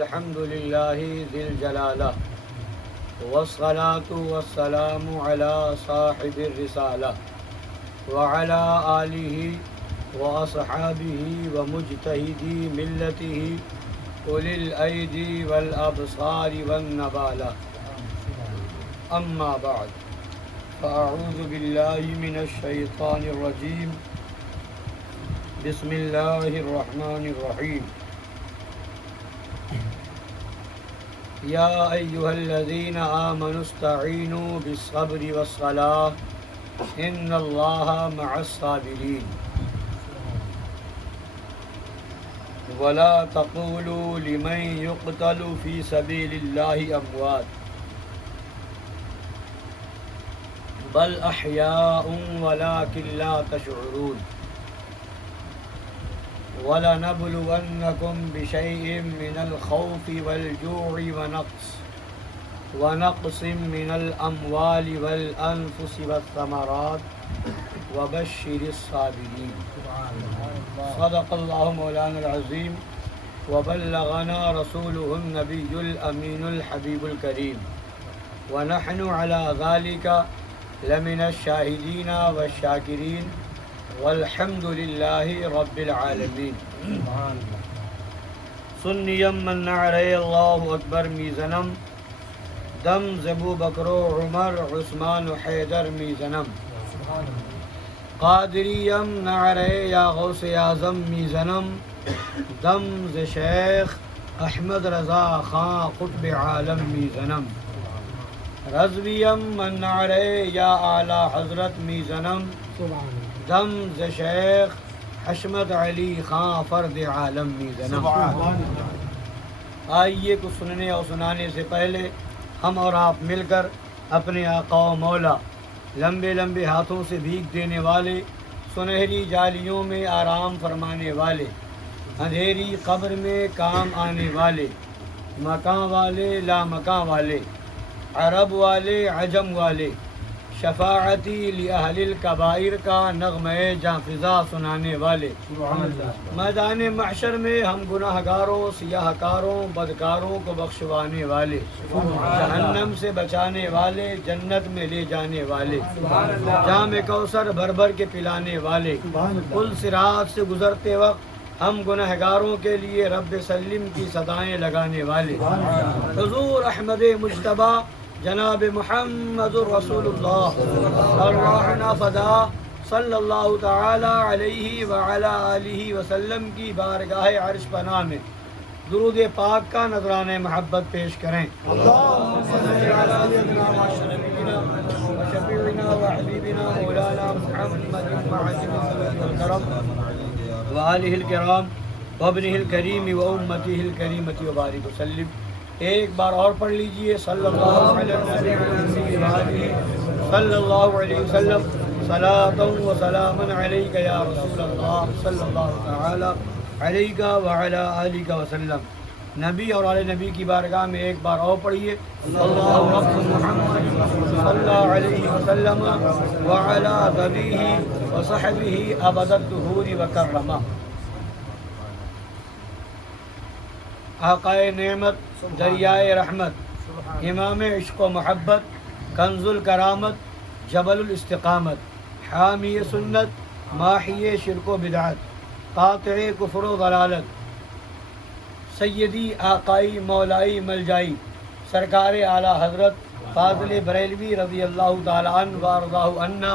الحمد لله ذي الجلالة والصلاة والسلام على صاحب الرسالة وعلى آله وأصحابه ومجتهدي ملته أولي الأيدي والأبصار والنبالة. أما بعد، فأعوذ بالله من الشيطان الرجيم. بسم الله الرحمن الرحيم. يا أيها الذين آمنوا استعينوا بالصبر والصلاة إن الله مع الصابرين. ولا تقولوا لمن يقتل في سبيل الله أموات بل أحياء ولكن لا تشعرون. وَلَنَبْلُوَنَّكُمْ بِشَيْءٍ مِّنَ الْخَوْفِ وَالْجُوعِ وَنَقْصٍ مِّنَ الْأَمْوَالِ وَالْأَنفُسِ وَالثَّمَرَاتِ وَبَشِّرِ الصَّابِرِينَ. صدق الله مولانا العظيم وبلغنا رسوله النبي الأمين الحبيب الكريم ونحن على ذلك لمن الشاهدين والشاكرين والحمد لله رب العالمين. سنیم من نعرے اللہ اکبر میزنم دم زبو بکرو عمر عثمان و حیدر میزنم قادریم نعرے یا غوث اعظم میزنم دم ز شیخ احمد رضا خان قطب عالم میزنم رضویم من نعرے یا اعلی حضرت میزنم دم ز شیخ حشمت علی خان فرد عالم میزنم. آئیے کچھ سننے اور سنانے سے پہلے ہم اور آپ مل کر اپنے آقا و مولا لمبے لمبے ہاتھوں سے بھیگ دینے والے، سنہری جالیوں میں آرام فرمانے والے، اندھیری قبر میں کام آنے والے، مکان والے لا مکان والے، عرب والے عجم والے، شفاعتی لأہل الکبائر کا نغمہ جاں فضا سنانے والے، میدان محشر میں ہم گناہ گاروں سیاہ کاروں بدکاروں کو بخشوانے والے، جہنم سے بچانے والے جنت میں لے جانے والے، جام کوثر بھر بھر کے پلانے والے، پل صراط سے گزرتے وقت ہم گناہ گاروں کے لیے رب سلم کی صدائیں لگانے والے، حضور احمد مجتبیٰ جناب محمد رسول اللہ ارواحنا فدا صلی اللہ تعالی علیہ وعلی آلہ وسلم کی بارگاہ عرش پناہ میں درود پاک کا نذرانہ محبت پیش کریں. اللہم صلی علی سیدنا و شفیعنا و حبیبنا مولانا محمد معظم الصلاۃ والکرم وآلہ الکرام وابنہ الکریم و امتہ الکریمۃ وبارک وسلم. ایک بار اور پڑھ لیجئے صلی اللہ علیہ وسلم صلاۃ و سلام علیک یا رسول اللہ صلی اللہ تعالی علیہ وعلی آلہ وسلم. نبی اور آل نبی کی بارگاہ میں ایک بار اور پڑھیے اللہ رب محمد صلی اللہ علیہ وسلم وعلی ذریہ وصحبہ ابد الدہور وکرمہ. آقائے نعمت دریائے رحمت امام عشق و محبت کنز الکرامت جبل الاستقامت حامی سنت ماحی شرک و بدعت قاطع کفر و ضلالت سیدی آقائی مولائی ملجائی سرکار اعلیٰ حضرت فاضل بریلوی رضی اللہ تعالیٰ عنہ وارضاہ عنا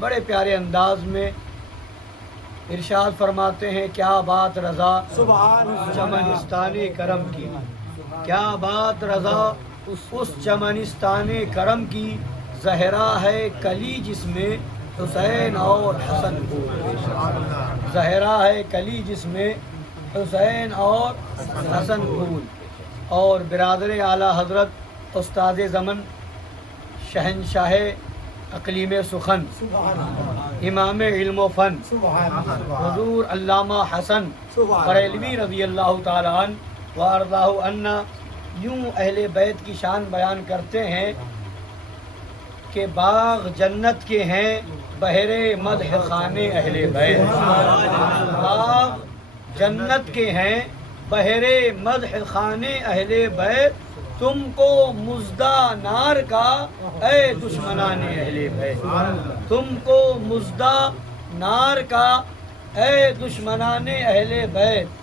بڑے پیارے انداز میں ارشاد فرماتے ہیں کیا بات رضا چمنستان کرم کی، کیا بات رضا اس چمنستان کرم کی، زہرا ہے کلی جس میں حسین اور حسن پھول، زہرا ہے کلی جس میں حسین اور حسن پھول. اور برادر اعلیٰ حضرت استاد زمن شہنشاہ اقلیم سخن امام علم و فن حضور علامہ حسن بریلوی رضی اللہ تعالیٰ عنہ وارضاہ عنا یوں اہل بیت کی شان بیان کرتے ہیں کہ باغ جنت کے ہیں بہرے مدح خانے اہل بیت، باغ جنت کے ہیں بہرے مدح خانے اہل بیت تم کو مزدہ نار کا اے دشمنان اہل بیت، تم کو مزدہ نار کا اے دشمنان اہل بیت،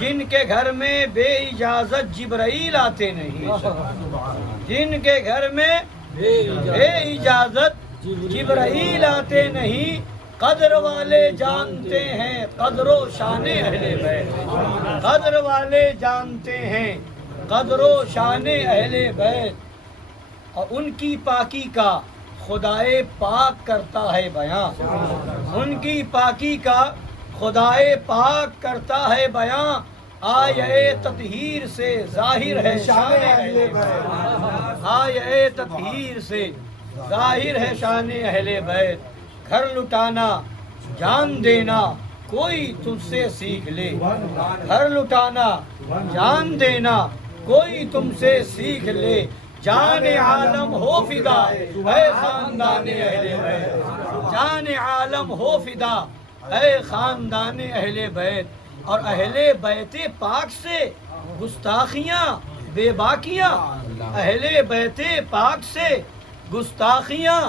جن کے گھر میں بے اجازت جبرائیل آتے نہیں، جن کے گھر میں بے اجازت جبرائیل آتے نہیں، قدر والے جانتے ہیں قدر و شان اہل بیت، قدر والے جانتے ہیں قدر و شان اہل بیت، اور ان کی پاکی کا خدائے پاک کرتا ہے بیان، ان کی پاکی کا خدائے پاک کرتا ہے بیان، آیہ تطہیر سے ظاہر ہے شان اہل بیت، آیہ تطہیر سے ظاہر ہے شان اہل بیت، گھر لٹانا جان دینا کوئی تجھ سے سیکھ لے، گھر لٹانا جان دینا کوئی تم سے سیکھ لے، جان عالم ہو فدا اے خاندان اہل بیت، جان عالم ہو فدا اے خاندان اہل بیت، اور اہل بیت پاک سے گستاخیاں بے باکیاں، اہل بیت پاک سے گستاخیاں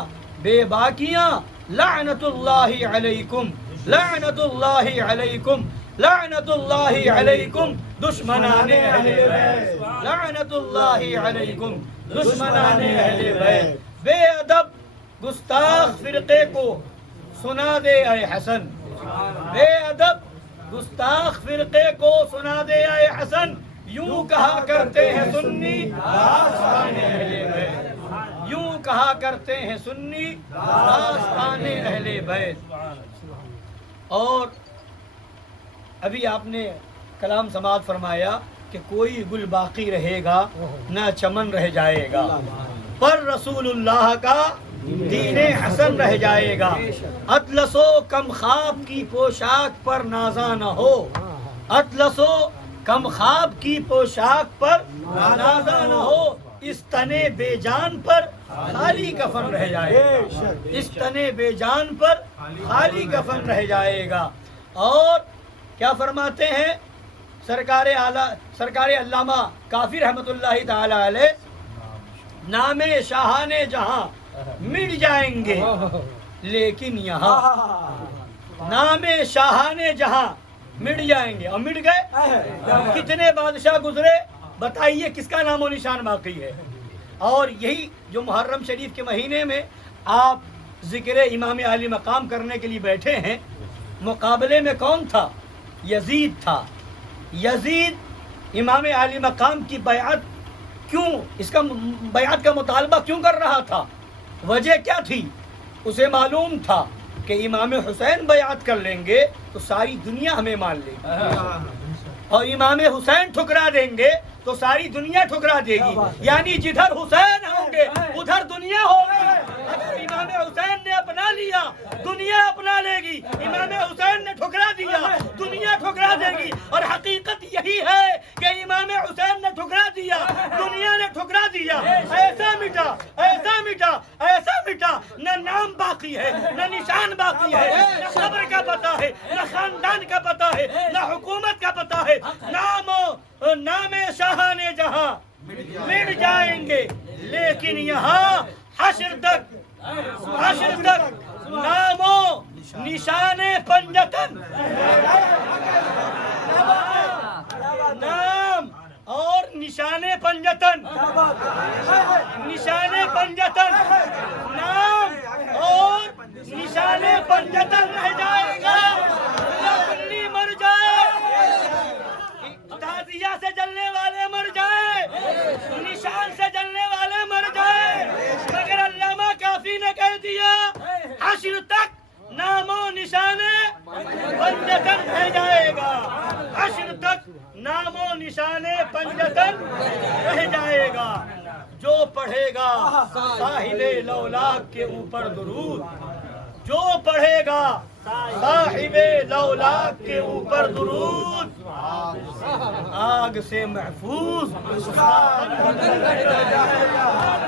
بے باکیاں، لعنت اللہ علیکم، لعنت اللہ علیکم، لعنت اللہ علیکم دشمنان اہل بیت، لعنت اللہ علیکم دشمنان اہل بیت، بے ادب گستاخ فرقے کو سنا دے اے حسن، بے ادب گستاخ فرقے کو سنا دے اے حسن، یوں کہا کرتے ہیں سنی داستان اہل بیت، یوں کہا کرتے ہیں سنی داستان اہل بیت۔ اور ابھی آپ نے کلام سماعت فرمایا کہ کوئی گل باقی رہے گا نہ چمن رہ جائے گا، پر رسول اللہ کا دین حسن رہ جائے گا، اطلس و کم خواب کی پوشاک پر نازا نہ ہو، اطلس و کم خواب کی پوشاک پر نازا نہ ہو، اس تنے بے جان پر خالی کفن رہ جائے گا، اس تنے بے جان پر خالی کفن رہ جائے گا۔ اور کیا فرماتے ہیں سرکار علامہ کافی رحمت اللہ تعالی علیہ، نام شاہان جہاں مٹ جائیں گے لیکن یہاں، نام شاہان جہاں مٹ جائیں گے، اور مٹ گئے، کتنے بادشاہ گزرے، بتائیے کس کا نام و نشان باقی ہے؟ اور یہی جو محرم شریف کے مہینے میں آپ ذکر امام علی مقام کرنے کے لیے بیٹھے ہیں، مقابلے میں کون تھا؟ یزید تھا۔ یزید امام علی مقام کی بیعت کیوں، اس کا بیعت کا مطالبہ کیوں کر رہا تھا؟ وجہ کیا تھی؟ اسے معلوم تھا کہ امام حسین بیعت کر لیں گے تو ساری دنیا ہمیں مان لے گی، اور امام حسین ٹھکرا دیں گے تو ساری دنیا ٹھکرا دے گی، یعنی جدھر حسین ہوں گے ادھر دنیا ہوگی، اگر امام حسین نے اپنا لیا دنیا اپنا لے گی، امام حسین نے ٹھکرا دیا دنیا ٹھکرا دے گی، اور حقیقت یہی ہے کہ امام حسین نے ٹھکرا دیا دنیا نے ٹھکرا دیا، ایسا مٹا ایسا مٹا ایسا مٹا، نہ نام باقی ہے نہ نشان باقی ہے، نہ قبر کا پتہ ہے نہ خاندان کا پتہ ہے نہ حکومت کا پتہ ہے، نام شاہان جہاں مٹ جائیں گے لیکن یہاں حشر تک نام و نشان پنجتن، نام اور نشان پنجتن، نشان پنجتن، نام اور نشان پنجتن رہ جائے گا، اپنی مر جائے، تازیہ سے جلنے والے مر جائے، نشان سے جلنے والے مر جائے، مگر علامہ کافی نے کہہ دیا حشر تک نام و نشان پنجتن رہ جائے گا، حشر تک نام و نشان پنجتن رہ جائے گا، جو پڑھے گا صاحب لولاک کے اوپر درود، جو پڑھے گا صاحب لولاک کے اوپر درود، آگ سے محفوظ،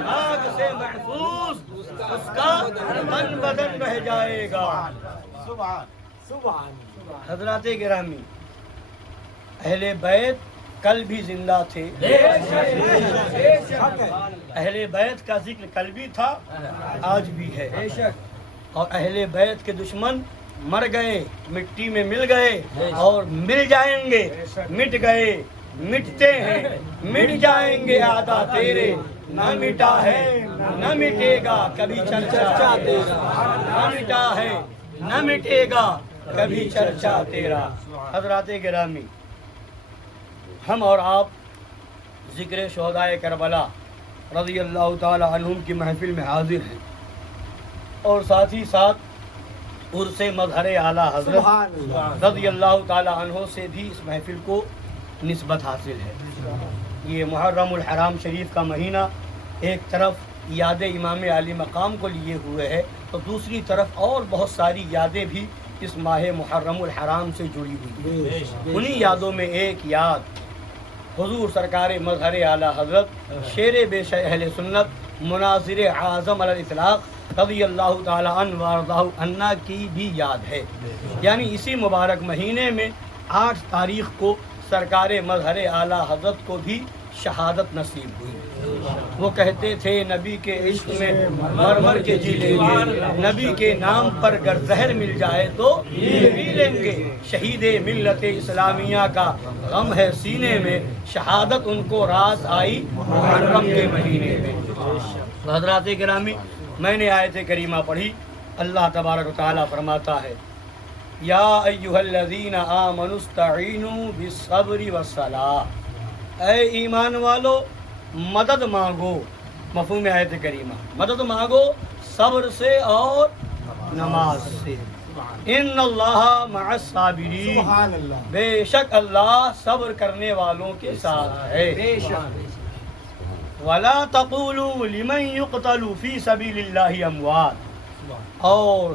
آگ سے محفوظ اس کا تن بدن رہ جائے گا۔ حضرات گرامی، اہل بیت کل بھی زندہ تھے، اہل بیت کا ذکر کل بھی تھا، آج بھی ہے، اور اہل بیت کے دشمن مر گئے، مٹی میں مل گئے اور مل جائیں گے، مٹ گئے مٹتے ہیں، مٹ جائیں گے اعداء تیرے، نہ مٹا ہے نہ مٹے گا کبھی چرچا تیرا، نہ مٹا ہے نہ مٹے گا کبھی چرچا تیرا۔ حضرات گرامی، ہم اور آپ ذکر شہدائے کربلا رضی اللہ تعالی عنہم کی محفل میں حاضر ہیں، اور ساتھ ہی ساتھ عرس مظہر اعلیٰ حضرت رضی اللہ تعالی عنہ سے بھی اس محفل کو نسبت حاصل ہے۔ یہ محرم الحرام شریف کا مہینہ ایک طرف یاد امام عالی مقام کو لیے ہوئے ہے، تو دوسری طرف اور بہت ساری یادیں بھی اس ماہ محرم الحرام سے جڑی ہوئی ہیں۔ انہی یادوں میں ایک یاد حضور سرکار مظہر اعلیٰ حضرت شیر بے شہ اہل سنت مناظر اعظم علی الاطلاق رضی اللہ تعالی عنہ وارضاہ عنہ کی بھی یاد ہے۔ یعنی اسی مبارک مہینے میں 8 تاریخ کو سرکار مظہر اعلیٰ حضرت کو بھی شہادت نصیب ہوئی۔ وہ کہتے تھے نبی کے عشق میں مر مر کے جی لیں گے، نبی کے نام پر گر زہر مل جائے تو پی لیں گے، شہید ملت اسلامیہ کا غم ہے سینے میں، شہادت ان کو رات آئی محرم کے مہینے میں۔ حضرات گرامی، میں نے آیت کریمہ پڑھی، اللہ تبارک و تعالیٰ فرماتا ہے یا ایھا الذین آمنوا استعینوا بالصبر والصلاۃ، اے ایمان والو مدد مانگو، مفہوم آیت کریمہ، مدد مانگو صبر سے اور نماز سے، ان اللہ مع الصابرین، بے شک اللہ صبر کرنے والوں کے ساتھ ہے۔ ولا تقولوا لمن يقتل في سبيل الله اموات، اور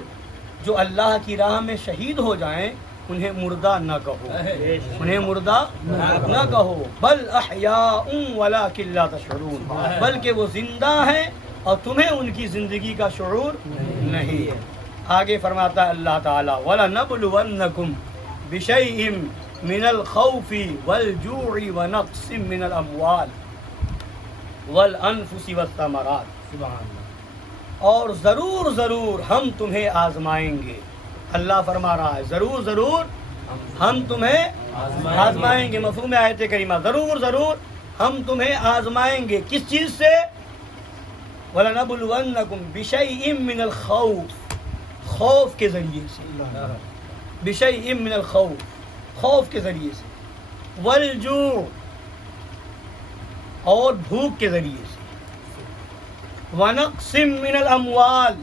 جو اللہ کی راہ میں شہید ہو جائیں انہیں مردہ نہ کہو، انہیں مردہ نہ کہو، بل احیاء ولکن لا تشعرون، بلکہ وہ زندہ ہیں اور تمہیں ان کی زندگی کا شعور نہیں ہے۔ آگے فرماتا ہے اللہ تعالیٰ وَلَنَبْلُوَنَّكُمْ بِشَيْءٍ مِّنَ الْخَوْفِ وَالْجُوعِ وَنَقْصٍ مِّنَ الْأَمْوَالِ وَالْأَنفُسِ وَالثَّمَرَاتِ، اور ضرور ضرور ہم تمہیں آزمائیں گے۔ اللہ فرما رہا ہے ضرور ضرور ہم تمہیں آزمائیں گے، مفہوم آیت کریمہ، ضرور ضرور ہم تمہیں آزمائیں گے، کس چیز سے؟ وَلَنَبْلُوَنَّكُمْ بِشَيْءٍ مِّنَ الْخَوْفِ، خوف کے ذریعے سے، بِشَيْءٍ مِّنَ الْخَوْفِ، خوف کے ذریعے سے، وَالْجُوعِ، اور بھوک کے ذریعے سے، وَنَقْصٍ مِّنَ الْأَمْوَالِ،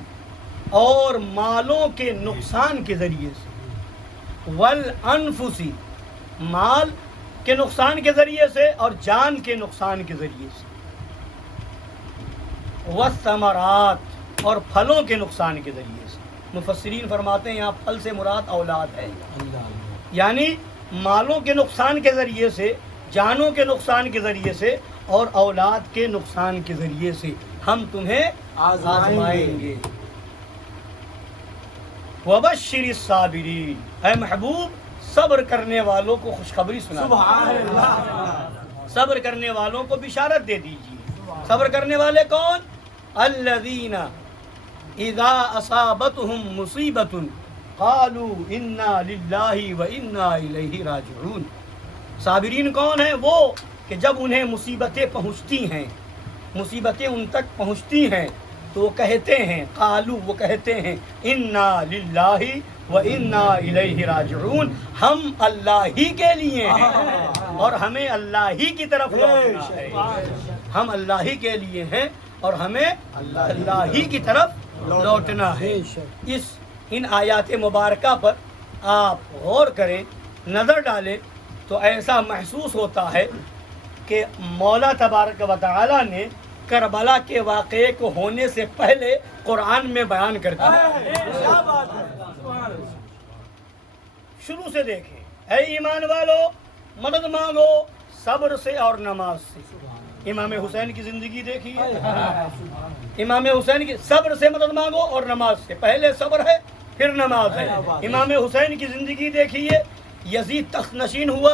اور مالوں کے نقصان کے ذریعے سے، وَالْأَنفُسِ، مال کے نقصان کے ذریعے سے اور جان کے نقصان کے ذریعے سے، وَالثَّمَرَاتِ، اور پھلوں کے نقصان کے ذریعے سے۔ مفسرین فرماتے ہیں یہاں پھل سے مراد اولاد ہے، یعنی مالوں کے نقصان کے ذریعے سے، جانوں کے نقصان کے ذریعے سے اور اولاد کے نقصان کے ذریعے سے ہم تمہیں آزمائیں گے۔ وَبَشِّرِ الصَّابِرِينَ، اے محبوب صبر کرنے والوں کو خوشخبری سنا، صبر کرنے والوں کو بشارت دے دیجیے۔ صبر کرنے والے کون؟ الذین اذا اصابتهم مصیبۃ قالوا انا للہ وانا الیہ راجعون۔ صابرین کون ہیں؟ وہ کہ جب انہیں مصیبتیں پہنچتی ہیں، مصیبتیں ان تک پہنچتی ہیں تو وہ کہتے ہیں، قالو، وہ کہتے ہیں، انا للہ و انا الیہ راجعون، ہم اللہ ہی کے لیے ہیں اور ہمیں اللہ ہی کی طرف لوٹنا ہے، ہم اللہ ہی کے لیے ہیں اور ہمیں اللہ ہی کی طرف لوٹنا ہے۔ ان آیات مبارکہ پر آپ غور کریں، نظر ڈالیں تو ایسا محسوس ہوتا ہے کہ مولا تبارک و تعالیٰ نے کربلا کے واقعے کو ہونے سے پہلے قرآن میں بیان کر دیا۔ شروع سے دیکھیں، اے ایمان والو مدد مانگو صبر سے اور نماز سے۔ امام حسین کی زندگی دیکھیے، امام حسین کی صبر سے مدد مانگو اور نماز سے، پہلے صبر ہے پھر نماز ہے۔ امام حسین کی زندگی دیکھیے، یزید تخت نشین ہوا،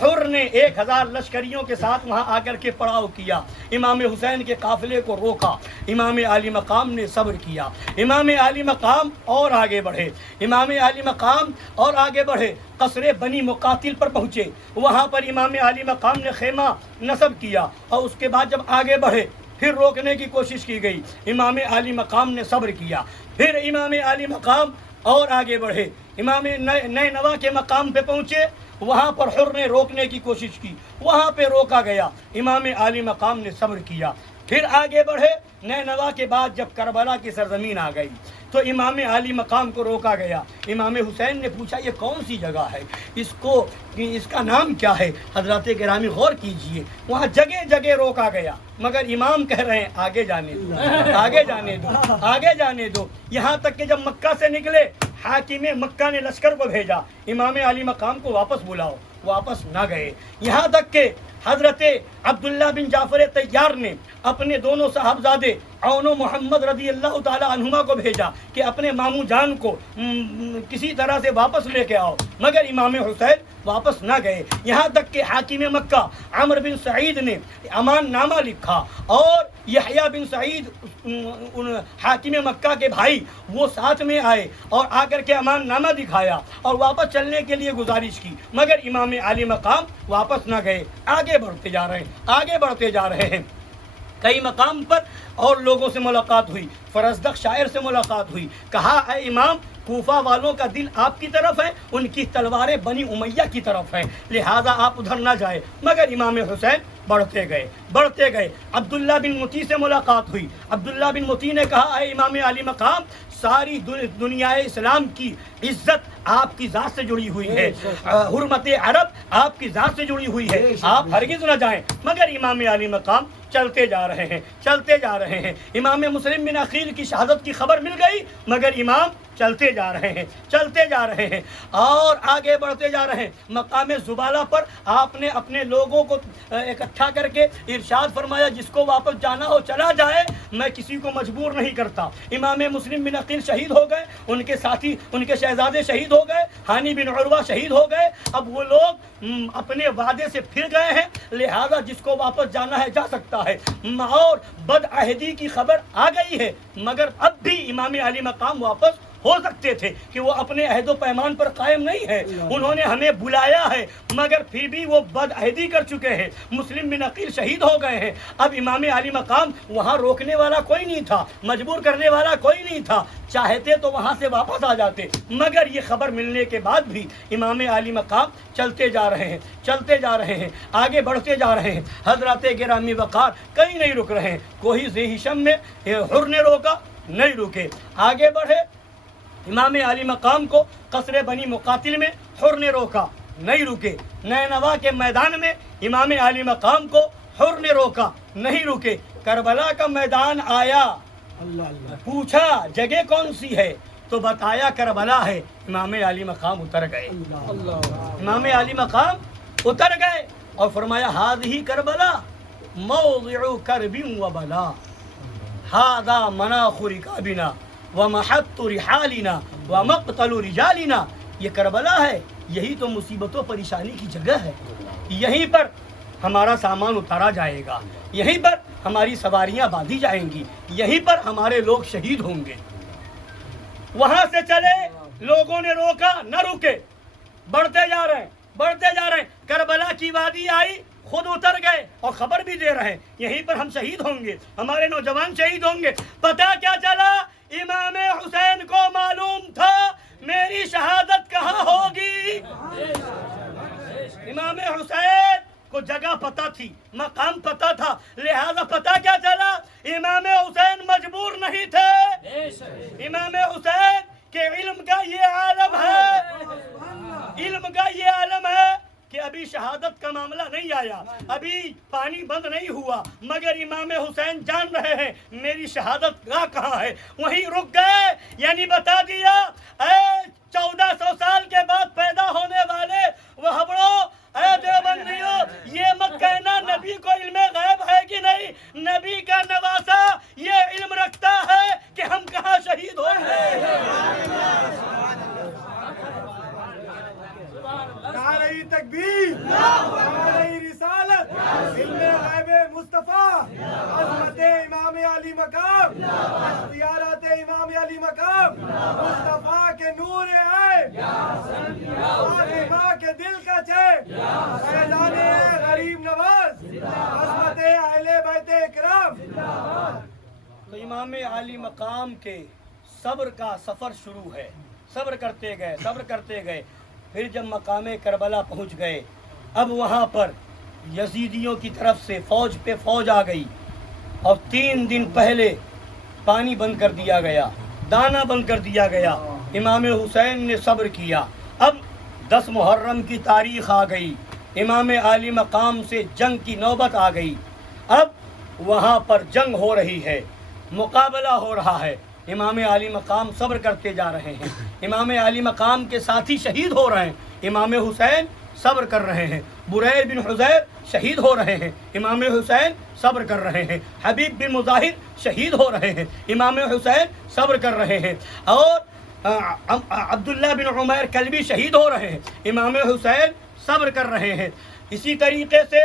حر نے 1000 لشکریوں کے ساتھ وہاں آ کر کے پڑاؤ کیا، امام حسین کے قافلے کو روکا، امام عالی مقام نے صبر کیا، امام عالی مقام اور آگے بڑھے، امام عالی مقام اور آگے بڑھے، قصر بنی مقاتل پر پہنچے، وہاں پر امام عالی مقام نے خیمہ نصب کیا، اور اس کے بعد جب آگے بڑھے پھر روکنے کی کوشش کی گئی، امام عالی مقام نے صبر کیا، پھر امام عالی مقام اور آگے بڑھے، امام نینوا کے مقام پہ پہنچے، وہاں پر حر نے روکنے کی کوشش کی، وہاں پہ روکا گیا، امام عالی مقام نے صبر کیا، پھر آگے بڑھے، نینوا کے بعد جب کربلا کی سرزمین آ گئی تو امام عالی مقام کو روکا گیا، امام حسین نے پوچھا یہ کون سی جگہ ہے، اس کا نام کیا ہے؟ حضرات گرامی غور کیجئے، وہاں جگہ جگہ روکا گیا، مگر امام کہہ رہے ہیں آگے جانے دو، آگے جانے دو، آگے جانے دو، یہاں تک کہ جب مکہ سے نکلے حاکم مکہ نے لشکر کو بھیجا امام علی مقام کو واپس بلاؤ، واپس نہ گئے، یہاں تک کہ حضرت عبداللہ بن جعفر طیار نے اپنے دونوں صاحبزادے عون و محمد رضی اللہ تعالی عنہما کو بھیجا کہ اپنے ماموں جان کو کسی طرح سے واپس لے کے آؤ، مگر امام حسین واپس نہ گئے، یہاں تک کہ حاکم مکہ عمر بن سعید نے امان نامہ لکھا، اور یحییٰ بن سعید حاکم مکہ کے بھائی وہ ساتھ میں آئے اور آ کر کے امان نامہ دکھایا اور واپس چلنے کے لیے گزارش کی، مگر امام علی مقام واپس نہ گئے، آگے بڑھتے جا رہے ہیں، آگے بڑھتے جا رہے ہیں۔ کئی مقام پر اور لوگوں سے ملاقات ہوئی، فرزدق شاعر سے ملاقات ہوئی، کہا اے امام کوفہ والوں کا دل آپ کی طرف ہے، ان کی تلواریں بنی امیہ کی طرف ہیں، لہٰذا آپ ادھر نہ جائے، مگر امام حسین بڑھتے گئے، بڑھتے گئے۔ عبداللہ بن مطیع سے ملاقات ہوئی، عبداللہ بن مطیع نے کہا اے امام علی مقام ساری دنیا اسلام کی عزت آپ کی ذات سے جڑی ہوئی ہے، حرمت عرب آپ کی ذات سے جڑی ہوئی ہے، آپ ہرگز نہ جائیں، مگر امام علی مقام چلتے جا رہے ہیں، چلتے جا رہے ہیں۔ امام مسلم بن عقیل کی شہادت کی خبر مل گئی، مگر امام چلتے جا رہے ہیں، چلتے جا رہے ہیں اور آگے بڑھتے جا رہے ہیں۔ مقام زبالہ پر آپ نے اپنے لوگوں کو اکٹھا کر کے ارشاد فرمایا جس کو واپس جانا ہو چلا جائے، میں کسی کو مجبور نہیں کرتا۔ امام مسلم بن عقیل شہید ہو گئے، ان کے ساتھی ان کے شہزادے شہید ہو گئے، ہانی بن عروہ شہید ہو گئے، اب وہ لوگ اپنے وعدے سے پھر گئے ہیں، لہذا جس کو واپس جانا ہے جا سکتا ہے، اور بدعہدی کی خبر آ گئی ہے، مگر اب بھی امام علی مقام واپس ہو سکتے تھے کہ وہ اپنے عہد و پیمان پر قائم نہیں ہے، انہوں نے ہمیں بلایا ہے مگر پھر بھی وہ بدعہدی کر چکے ہیں، مسلم بن عقیل شہید ہو گئے ہیں، اب امام علی مقام وہاں روکنے والا کوئی نہیں تھا، مجبور کرنے والا کوئی نہیں تھا، چاہتے تو وہاں سے واپس آ جاتے، مگر یہ خبر ملنے کے بعد بھی امام علی مقام چلتے جا رہے ہیں، چلتے جا رہے ہیں، آگے بڑھتے جا رہے ہیں۔ حضرات گرامی وقار کہیں نہیں رک رہے ہیں، کوئی ذی ہشم میں حر نے روکا نہیں رکے، آگے بڑھے، امام علی مقام کو قصر بنی مقاتل میں حر نے روکا نہیں رکے، نینوا کے میدان میں امام علی مقام کو حر نے روکا نہیں رکے، کربلا کا میدان آیا، پوچھا جگہ کون سی ہے تو بتایا کربلا ہے، امام علی مقام اتر گئے، امام علی مقام اتر گئے اور فرمایا ہذہ کربلا موضع کرب و بلا، ھذا مناخ رکابنا ومحط رحالنا ومقتل رجالنا، یہ کربلا ہے، یہی تو مصیبت و پریشانی کی جگہ ہے، یہیں پر ہمارا سامان اتارا جائے گا، یہیں پر ہماری سواریاں باندھی جائیں گی، یہیں پر ہمارے لوگ شہید ہوں گے۔ وہاں سے چلے، لوگوں نے روکا نہ رکے، بڑھتے جا رہے ہیں، بڑھتے جا رہے ہیں، کربلا کی وادی آئی، خود اتر گئے اور خبر بھی دے رہے ہیں یہیں پر ہم شہید ہوں گے، ہمارے نوجوان شہید ہوں گے۔ پتہ کیا چلا؟ امام حسین کو معلوم تھا میری شہادت کہاں ہوگی، امام حسین کو جگہ پتہ تھی، مقام پتہ تھا، لہذا پتہ کیا چلا؟ امام حسین مجبور نہیں تھے، امام حسین کے علم کا یہ عالم ہے، علم کا یہ عالم ہے کہ ابھی شہادت کا معاملہ نہیں آیا، ابھی پانی بند نہیں ہوا، مگر امام حسین جان رہے ہیں میری شہادت گاہ کہاں ہے، وہیں رک گئے، یعنی بتا دیا اے 1400 سال کے بعد پیدا ہونے والے وہابڑوں، اے دیوبندیوں، یہ مت کہنا نبی کو علم غیب ہے کہ نہیں، نبی کا نواسا یہ علم رکھتا ہے کہ ہم کہاں شہید ہوں گے۔ نعرہ تکبیر، مقام اختیارات امام علی مقام مصطفیٰ کے نور عین فاطمہ کے دل کا چین فیضان غریب نواز عظمت اہل بیت اکرام. تو امام علی مقام کے صبر کا سفر شروع ہے. صبر کرتے گئے پھر جب مقام کربلا پہنچ گئے اب وہاں پر یزیدیوں کی طرف سے فوج پہ فوج آ گئی اور 3 دن پہلے پانی بند کر دیا گیا, دانا بند کر دیا گیا. امام حسین نے صبر کیا. اب 10 محرم کی تاریخ آ گئی, امام علی مقام سے جنگ کی نوبت آ گئی. اب وہاں پر جنگ ہو رہی ہے, مقابلہ ہو رہا ہے. امام علی مقام صبر کرتے جا رہے ہیں, امام علی مقام کے ساتھی شہید ہو رہے ہیں. امام حسین صبر کر رہے ہیں, بریر بن حذیر شہید ہو رہے ہیں, امام حسین صبر کر رہے ہیں. حبیب بن مظاہر شہید ہو رہے ہیں, امام حسین صبر کر رہے ہیں. اور عبداللہ بن عمیر کلبی شہید ہو رہے ہیں, امام حسین صبر کر رہے ہیں. اسی طریقے سے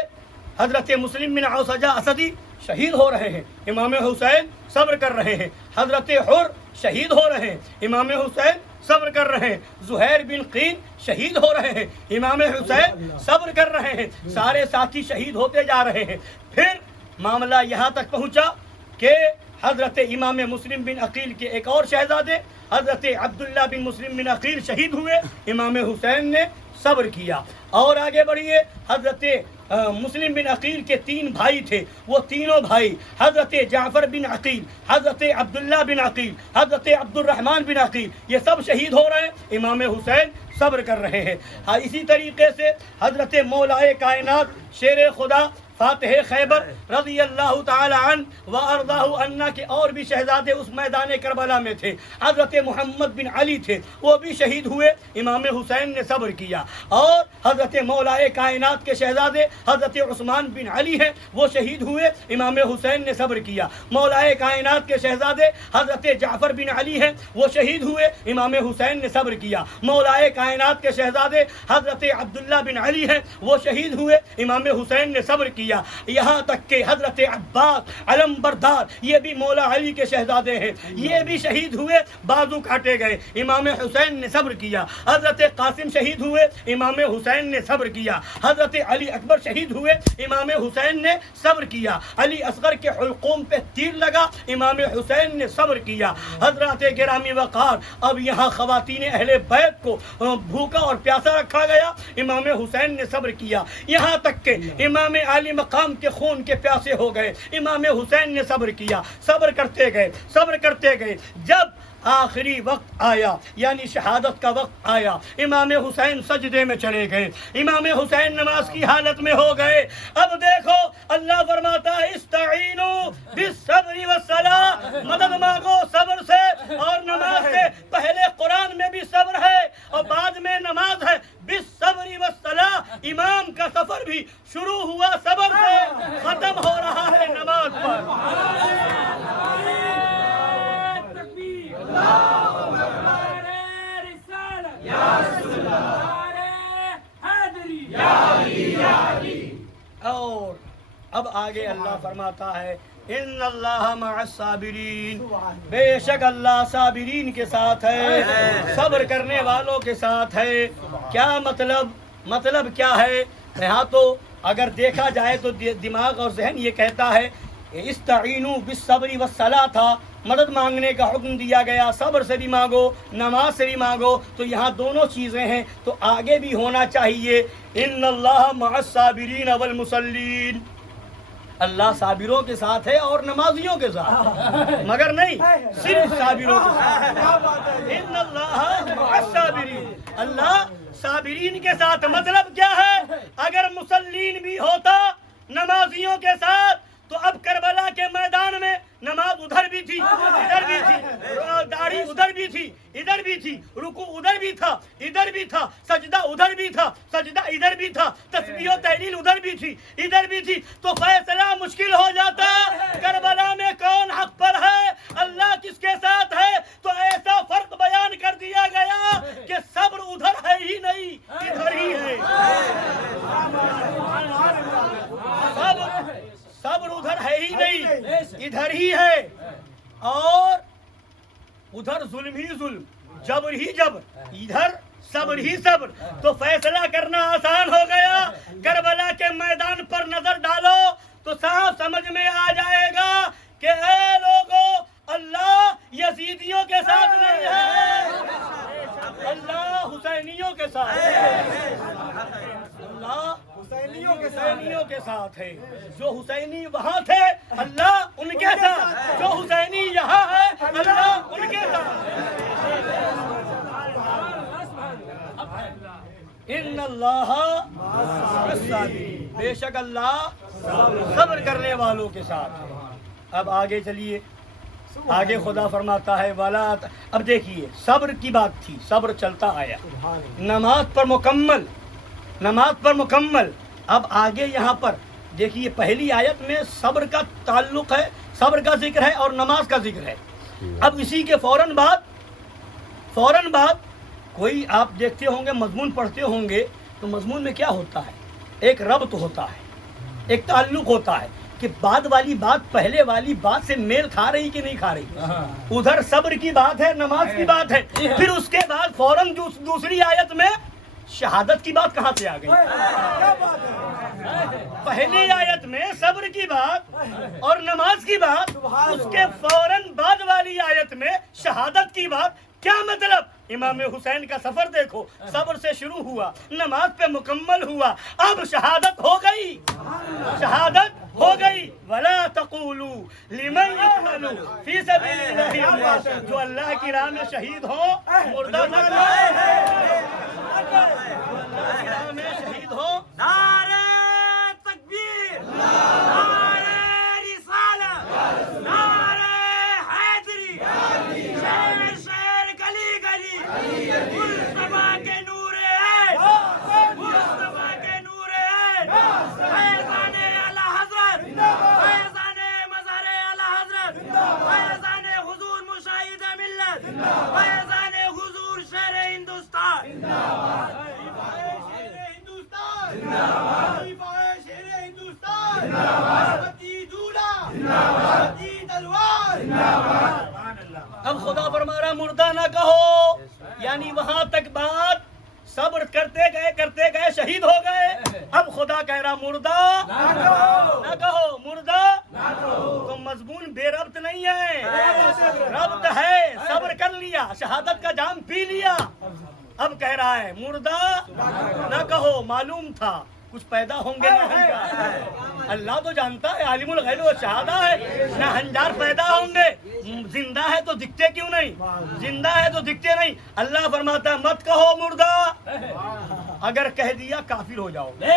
حضرت مسلم بن اوسجہ اسدی شہید ہو رہے ہیں, امام حسین صبر کر رہے ہیں. حضرت حر شہید ہو رہے ہیں, امام حسین صبر کر رہے ہیں. زہیر بن قین شہید ہو رہے ہیں, امام حسین صبر کر رہے ہیں. سارے ساتھی شہید ہوتے جا رہے ہیں. پھر معاملہ یہاں تک پہنچا کہ حضرت امام مسلم بن عقیل کے ایک اور شہزادے حضرت عبداللہ بن مسلم بن عقیل شہید ہوئے. امام حسین نے صبر کیا. اور آگے بڑھیے, حضرت مسلم بن عقیل کے 3 بھائی تھے, وہ تینوں بھائی حضرت جعفر بن عقیل, حضرت عبداللہ بن عقیل, حضرت عبد الرحمن بن عقیل, یہ سب شہید ہو رہے ہیں. امام حسین صبر کر رہے ہیں. اسی طریقے سے حضرت مولائے کائنات شیر خدا فاتح خیبر رضی اللہ تعالی عنہ و ارضاہ عنا کے اور بھی شہزادے اس میدان کربلا میں تھے. حضرت محمد بن علی تھے, وہ بھی شہید ہوئے. امام حسین نے صبر کیا. اور حضرت مولائے کائنات کے شہزادے حضرت عثمان بن علی ہیں, وہ شہید ہوئے. امام حسین نے صبر کیا. مولائے کائنات کے شہزادے حضرت جعفر بن علی ہیں, وہ شہید ہوئے. امام حسین نے صبر کیا. مولائے کائنات کے شہزادے حضرت عبداللہ بن علی ہیں, وہ شہید ہوئے. امام حسین نے صبر کیا. یہاں تک کہ حضرت عباس علم بردار, یہ بھی مولا علی کے شہزادے ہیں, یہ بھی شہید ہوئے, بازو کاٹے گئے. امام حسین نے صبر کیا. حضرت قاسم شہید ہوئے, امام حسین نے صبر کیا. حضرت علی اکبر شہید ہوئے, امام حسین نے صبر کیا. علی اصغر کے حلقوم پہ تیر لگا, امام حسین نے صبر کیا. حضرت گرامی وقار, اب یہاں خواتین اہل بیت کو بھوکا اور پیاسا رکھا گیا, امام حسین نے صبر کیا. یہاں تک کہ امام علی مقام کے خون کے پیاسے ہو گئے, امام حسین نے صبر کیا. صبر کرتے گئے. جب آخری وقت آیا, یعنی شہادت کا وقت آیا, امام حسین سجدے میں چلے گئے. امام حسین نماز کی حالت میں ہو گئے. اب دیکھو اللہ فرماتا ہے استعینوا بالصبر والصلاۃ, مدد مانگو صبر سے اور نماز سے. پہلے قرآن میں بھی صبر ہے اور بعد میں نماز ہے. بالصبر والصلاۃ, امام کا سفر بھی شروع ہوا صبر سے, ختم ہو رہا ہے نماز پر. اور اب آگے اللہ فرماتا ہے ان اللہ مع الصابرین, بے شک اللہ صابرین کے ساتھ ہے, صبر کرنے والوں کے ساتھ ہے. کیا مطلب کیا ہے؟ یہاں تو اگر دیکھا جائے تو دماغ اور ذہن یہ کہتا ہے استعینوا بالصبر والصلاۃ تھا, مدد مانگنے کا حکم دیا گیا, صبر سے بھی مانگو نماز سے بھی مانگو, تو یہاں دونوں چیزیں ہیں, تو آگے بھی ہونا چاہیے ان اللہ مع الصابرین والمصلین. اللہ صابروں کے ساتھ ہے اور نمازیوں کے ساتھ, مگر نہیں صرف صابروں کے ساتھ. ان اللہ مع الصابرین, اللہ صابرین کے ساتھ. مطلب کیا ہے؟ اگر مسلین بھی ہوتا نمازیوں کے ساتھ تو اب کربلا کے میدان میں نماز ادھر بھی تھی, ادھر بھی تھی, داڑھی ادھر بھی تھی, ادھر بھی تھی, رکوع ادھر بھی تھا, ادھر بھی تھا, سجدہ ادھر بھی تھا, سجدہ ادھر بھی تھا, تسبیح و تحلیل ادھر بھی تھی, ادھر بھی تھی, تو فیصلہ مشکل ہو جاتا. کربلا میں کون حق پر ہے, اللہ کس کے ساتھ ہے, تو ایسا فرق بیان کر دیا گیا کہ صبر ادھر ہے ہی نہیں, ادھر ہی ہے. صبر ادھر ہے ہی نہیں, ادھر ہی ہے. ظلم ہی ظلم، جبر ہی جبر، ادھر صبر ہی صبر، تو فیصلہ کرنا آسان ہو گیا۔ کربلا کے میدان پر نظر ڈالو تو صاف سمجھ میں آ جائے گا کہ اے لوگوں، اللہ یزیدیوں کے ساتھ نہیں ہے، اللہ حسینیوں کے ساتھ ہے، اللہ حسینیوں کے ساتھ ہے۔ جو حسینی وہاں تھے اللہ ان کے ساتھ، جو حسینی یہاں ہے اللہ ان کے ساتھ۔ ان اللہ بے شک اللہ صبر کرنے والوں کے ساتھ ہے۔ اب آگے چلیے، آگے خدا فرماتا ہے والا، اب دیکھیے صبر کی بات تھی، صبر چلتا آیا، نماز پر مکمل۔ اب آگے یہاں پر دیکھیے پہلی آیت میں صبر کا تعلق ہے، صبر کا ذکر ہے اور نماز کا ذکر ہے۔ اب اسی کے فوراً بعد کوئی آپ دیکھتے ہوں گے، مضمون پڑھتے ہوں گے تو مضمون میں کیا ہوتا ہے؟ ایک ربط ہوتا ہے، ایک تعلق ہوتا ہے کہ بعد والی بات پہلے والی بات سے میل کھا رہی کہ نہیں کھا رہی۔ ادھر صبر کی بات ہے، نماز کی بات ہے، پھر اس کے بعد فوراً دوسری آیت میں شہادت کی بات کہاں سے آ گئی؟ پہلی آیت میں صبر کی بات اور نماز کی بات، اس کے فوراً بعد والی آیت میں شہادت کی بات۔ کیا مطلب؟ امام حسین کا سفر دیکھو، صبر سے شروع ہوا، نماز پہ مکمل ہوا، اب شہادت ہو گئی، وَلَا تَقُولُوا لِمَنْ يَقْتَلُ فِي سَبِيلِ اللَّهِ أَمْوَاتٌ، جو اللہ کی راہ میں شہید ہو مردہ نہ کہو۔ نعرہ تکبیر، نعرہ رسالت، نعرہ حیدری، شہر شہر گلی گلی، مصطفیٰ کے نور عین، مصطفیٰ کے نور عین، فیضان اعلی حضرت، فیضان مزار اعلی حضرت، فیضان حضور مشاہد ملت، فیضان حضور شہر ہندوستان، اب خدا فرما رہا مردہ نہ کہو، یعنی وہاں تک بات صبر کرتے گئے شہید ہو گئے، اب خدا کہہ رہا مردہ نہ کہو، مردہ تو مضمون بے ربط نہیں ہے، ربط ہے، صبر کر لیا، شہادت کا جام پی لیا، اب کہہ رہا ہے مردہ نہ کہو۔ معلوم تھا کچھ پیدا ہوں گے نہ ہنجار، اللہ تو جانتا ہے، عالم الغیب و شہادہ ہے، نہ ہنجار پیدا ہوں گے، زندہ ہے تو دکھتے کیوں نہیں، زندہ ہے تو دکھتے نہیں۔ اللہ فرماتا ہے مت کہو مردہ، اگر کہہ دیا کافر ہو جاؤ گے،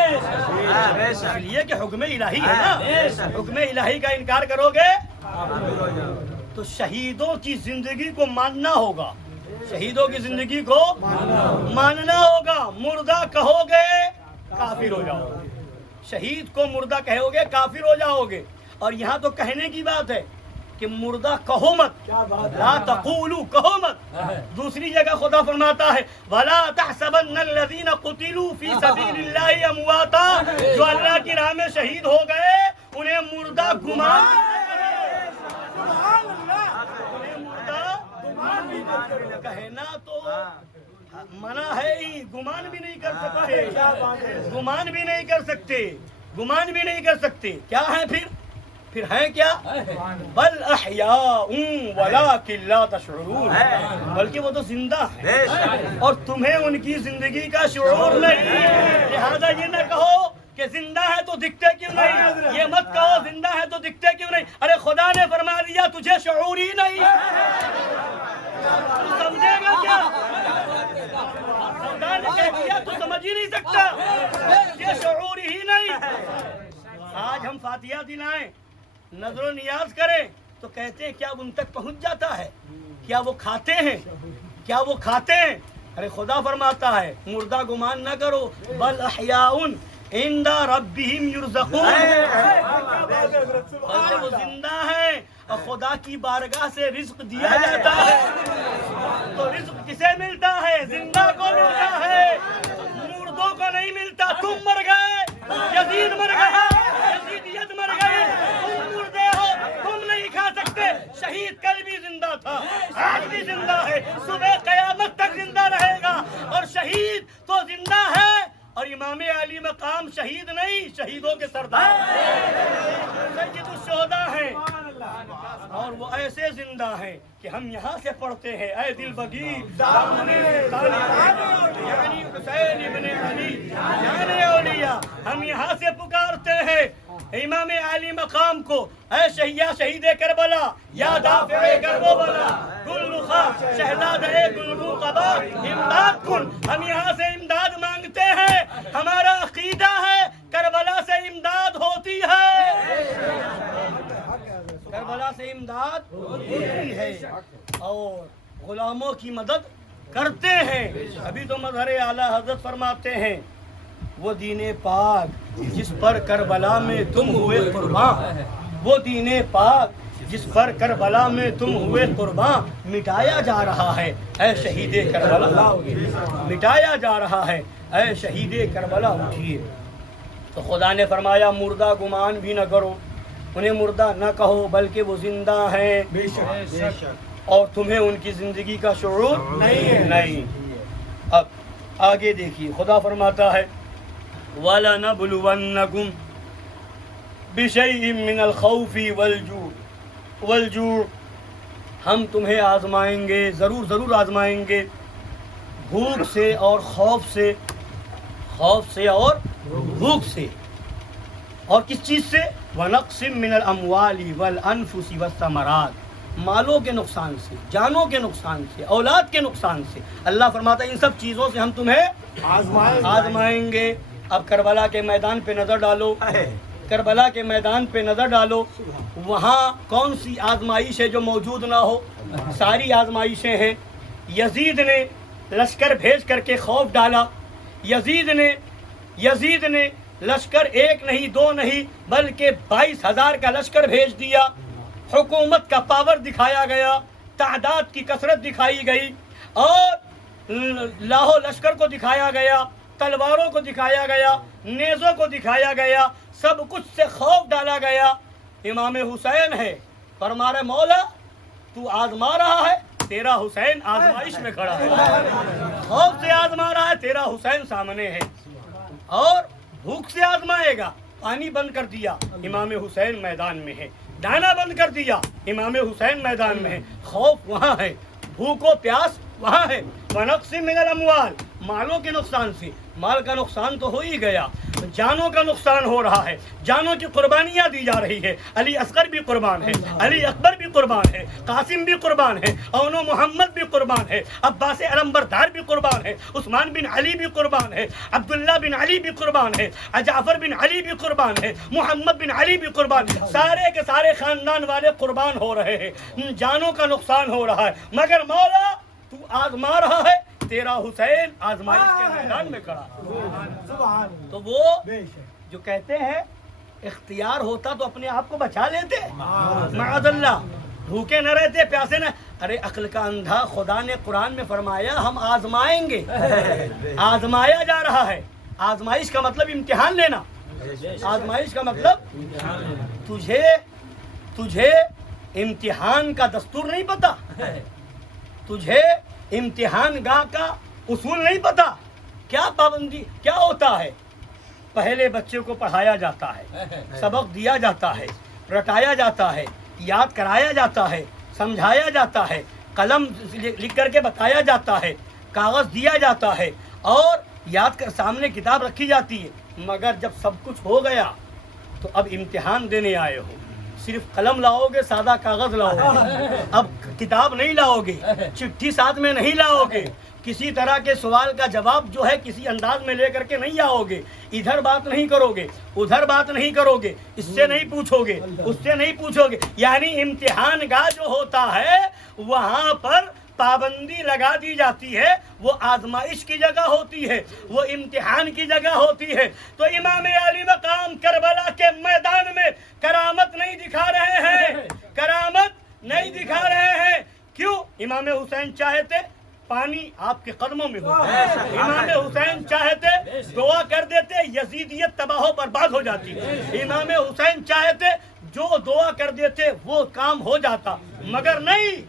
اس لیے کہ حکم الہی ہے نا، حکم الہی کا انکار کرو گے تو شہیدوں کی زندگی کو ماننا ہوگا، شہیدوں کی زندگی کو ماننا ہوگا۔ مردہ کہو گے کافر ہو جاؤ گے، شہید کو مردہ کہو گے کافر ہو جاؤ گے۔ اور یہاں تو کہنے کی بات ہے کہ مردہ کہو مت، لا تقولوا کہو مت۔ دوسری جگہ خدا فرماتا ہے وَلَا تَحْسَبَنَّ الَّذِينَ قُتِلُوا فِي سَبِيلِ اللَّهِ أَمْوَاتًا، جو اللہ کی راہ میں شہید ہو گئے انہیں مردہ گمان کہنا تو منع ہے ہی، گمان بھی نہیں کر سکتے، گمان بھی نہیں کر سکتے، گمان بھی نہیں کر سکتے۔ کیا ہے پھر ہے کیا؟ بل احیاء ولکن لا تشعرون، بلکہ وہ تو زندہ ہے اور تمہیں ان کی زندگی کا شعور نہیں، لہذا یہ نہ کہو کہ زندہ ہے تو دکھتے کیوں نہیں، یہ مت کہو زندہ ہے تو دکھتے کیوں نہیں۔ ارے خدا نے فرما دیا تجھے شعور ہی نہیں، تو سمجھے گا کیا؟ خدا نے کہہ دیا تو سمجھ ہی نہیں سکتا، یہ شعور ہی نہیں۔ آج ہم فاتحہ دلائیں، نظر و نیاز کریں تو کہتے ہیں کیا ان تک پہنچ جاتا ہے، کیا وہ کھاتے ہیں، کیا وہ کھاتے ہیں؟ ارے خدا فرماتا ہے مردہ گمان نہ کرو، بل احیاء عند ربہم یرزقون، بلکہ وہ زندہ ہے اور خدا کی بارگاہ سے رزق دیا جاتا ہے۔ تو رزق کسے ملتا ہے؟ زندہ کو ملتا ہے، مردوں کو نہیں ملتا۔ تم مر گئے، یزید مر گیا، یزیدیت مر گئے، تم مردے ہو، تم نہیں کھا سکتے۔ شہید کل بھی زندہ تھا، آج بھی زندہ ہے، صبح قیامت تک زندہ رہے گا، اور شہید تو زندہ ہے، اور امام علی مقام شہید نہیں، شہیدوں کے سردار سید الشہداء ہیں، اور وہ ایسے زندہ ہیں کہ ہم یہاں سے پڑھتے ہیں، اے دل بگی دامن طالب یعنی حسین ابن علی یعنی اولیاء، ہم یہاں سے پکارتے ہیں امام علی مقام کو، اے شہید کربلا یا دافع کربلا گل رخا شہزادہ گلبو قبا امداد کن، ہم یہاں سے امداد مانگتے ہیں، ہمارا عقیدہ ہے کربلا سے امداد ہوتی ہے، کربلا سے امداد ہوتی ہے، اور غلاموں کی مدد کرتے ہیں۔ ابھی تو مظہر اعلیٰ حضرت فرماتے ہیں وہ دین پاک جس پر کربلا میں تم ہوئے قربان، وہ دین پاک جس پر کربلا میں تم ہوئے قربان، مٹایا جا رہا ہے اے شہید کربلا، مٹایا جا رہا ہے اے شہید کربلا اٹھیے۔ تو خدا نے فرمایا مردہ گمان بھی نہ کرو، انہیں مردہ نہ کہو بلکہ وہ زندہ ہیں، اور تمہیں ان کی زندگی کا شعور نہیں۔ اب آگے دیکھیے، خدا فرماتا ہے وَلَنَبْلُوَنَّكُمْ بِشَيْءٍ مِّنَ الْخَوْفِ وَالْجُوعِ، ہم تمہیں آزمائیں گے، ضرور آزمائیں گے، بھوک سے اور خوف سے، خوف سے اور بھوک سے، اور کس چیز سے؟ وَنَقْصٍ مِّنَ الْأَمْوَالِ وَالْأَنفُسِ وَالثَّمَرَاتِ، مالوں کے نقصان سے، جانوں کے نقصان سے، اولاد کے نقصان سے۔ اللہ فرماتا ہے ان سب چیزوں سے ہم تمہیں آزمائیں گے۔ اب کربلا کے میدان پہ نظر ڈالو، کربلا کے میدان پہ نظر ڈالو، وہاں کون سی آزمائش ہے جو موجود نہ ہو؟ ساری آزمائشیں ہیں۔ یزید نے لشکر بھیج کر کے خوف ڈالا، یزید نے لشکر ایک نہیں دو نہیں بلکہ 22,000 کا لشکر بھیج دیا، حکومت کا پاور دکھایا گیا، تعداد کی کثرت دکھائی گئی، اور لاہو لشکر کو دکھایا گیا، تلواروں کو دکھایا گیا، نیزوں کو دکھایا گیا، سب کچھ سے خوف ڈالا گیا۔ امام حسین ہے، فرما رہے مولا تو آزما رہا ہے، تیرا حسین آزمائش میں کھڑا ہے، خوف سے آزما رہا ہے، تیرا حسین سامنے ہے، اور بھوک سے آزمائے گا۔ پانی بند کر دیا، امام حسین میدان میں ہے، دانا بند کر دیا، امام حسین میدان میں ہے، خوف وہاں ہے، بھوک و پیاس وہاں ہے۔ وَنَقْصٍ مِّنَ الْأَمْوَالِ، مالوں کے نقصان سے، مال کا نقصان تو ہو ہی گیا، جانوں کا نقصان ہو رہا ہے، جانوں کی قربانیاں دی جا رہی ہے۔ علی اصغر بھی قربان ہے، علی اکبر بھی قربان ہے، قاسم بھی قربان ہے، اونو محمد بھی قربان ہے، عباس علمبردار بھی قربان ہے، عثمان بن علی بھی قربان ہے، عبداللہ بن علی بھی قربان ہے، جعفر بن علی بھی قربان ہے، محمد بن علی بھی قربان ہے، سارے کے سارے خاندان والے قربان ہو رہے ہیں، جانوں کا نقصان ہو رہا ہے، مگر مولا تو آزما رہا ہے، تیرا حسین آزمائش کے میدان میں کھڑا۔ تو وہ جو کہتے ہیں اختیار ہوتا تو اپنے آپ کو بچا لیتے، معاذ اللہ، بھوکے نہ رہتے، پیاسے نہ۔ ارے عقل کا اندھا، خدا نے قرآن میں فرمایا ہم آزمائیں گے، آزمایا جا رہا ہے۔ آزمائش کا مطلب امتحان لینا، آزمائش کا مطلب تجھے امتحان کا دستور نہیں پتا، تجھے امتحان گاہ کا اصول نہیں پتا، کیا پابندی کیا ہوتا ہے۔ پہلے بچے کو پڑھایا جاتا ہے، سبق دیا جاتا ہے، رٹایا جاتا ہے، یاد کرایا جاتا ہے، سمجھایا جاتا ہے، قلم لکھ کر کے بتایا جاتا ہے، کاغذ دیا جاتا ہے، اور یاد کر سامنے کتاب رکھی جاتی ہے، مگر جب سب کچھ ہو گیا تو اب امتحان دینے آئے ہو، صرف قلم لاؤ گے، سادہ کاغذ لاؤ گے، اب کتاب نہیں لاؤ گے، چٹھی ساتھ میں نہیں لاؤ گے، کسی طرح کے سوال کا جواب جو ہے کسی انداز میں لے کر کے نہیں آؤ گے، ادھر بات نہیں کرو گے، ادھر بات نہیں کرو گے، اس سے نہیں پوچھو گے، اس سے نہیں پوچھو گے، یعنی امتحان گاہ جو ہوتا ہے وہاں پر پابندی لگا دی جاتی ہے، وہ آزمائش کی جگہ ہوتی ہے، وہ امتحان کی جگہ ہوتی ہے۔ تو امام علی مقام کربلا کے میدان میں کرامت نہیں دکھا رہے ہیں، کرامت نہیں دکھا رہے ہیں، کیوں؟ امام حسین چاہتے پانی آپ کے قدموں میں ہو، امام حسین چاہتے دعا کر دیتے یزیدیت تباہ و برباد ہو جاتی، امام حسین چاہتے جو دعا کر دیتے وہ کام ہو جاتا، مگر نہیں،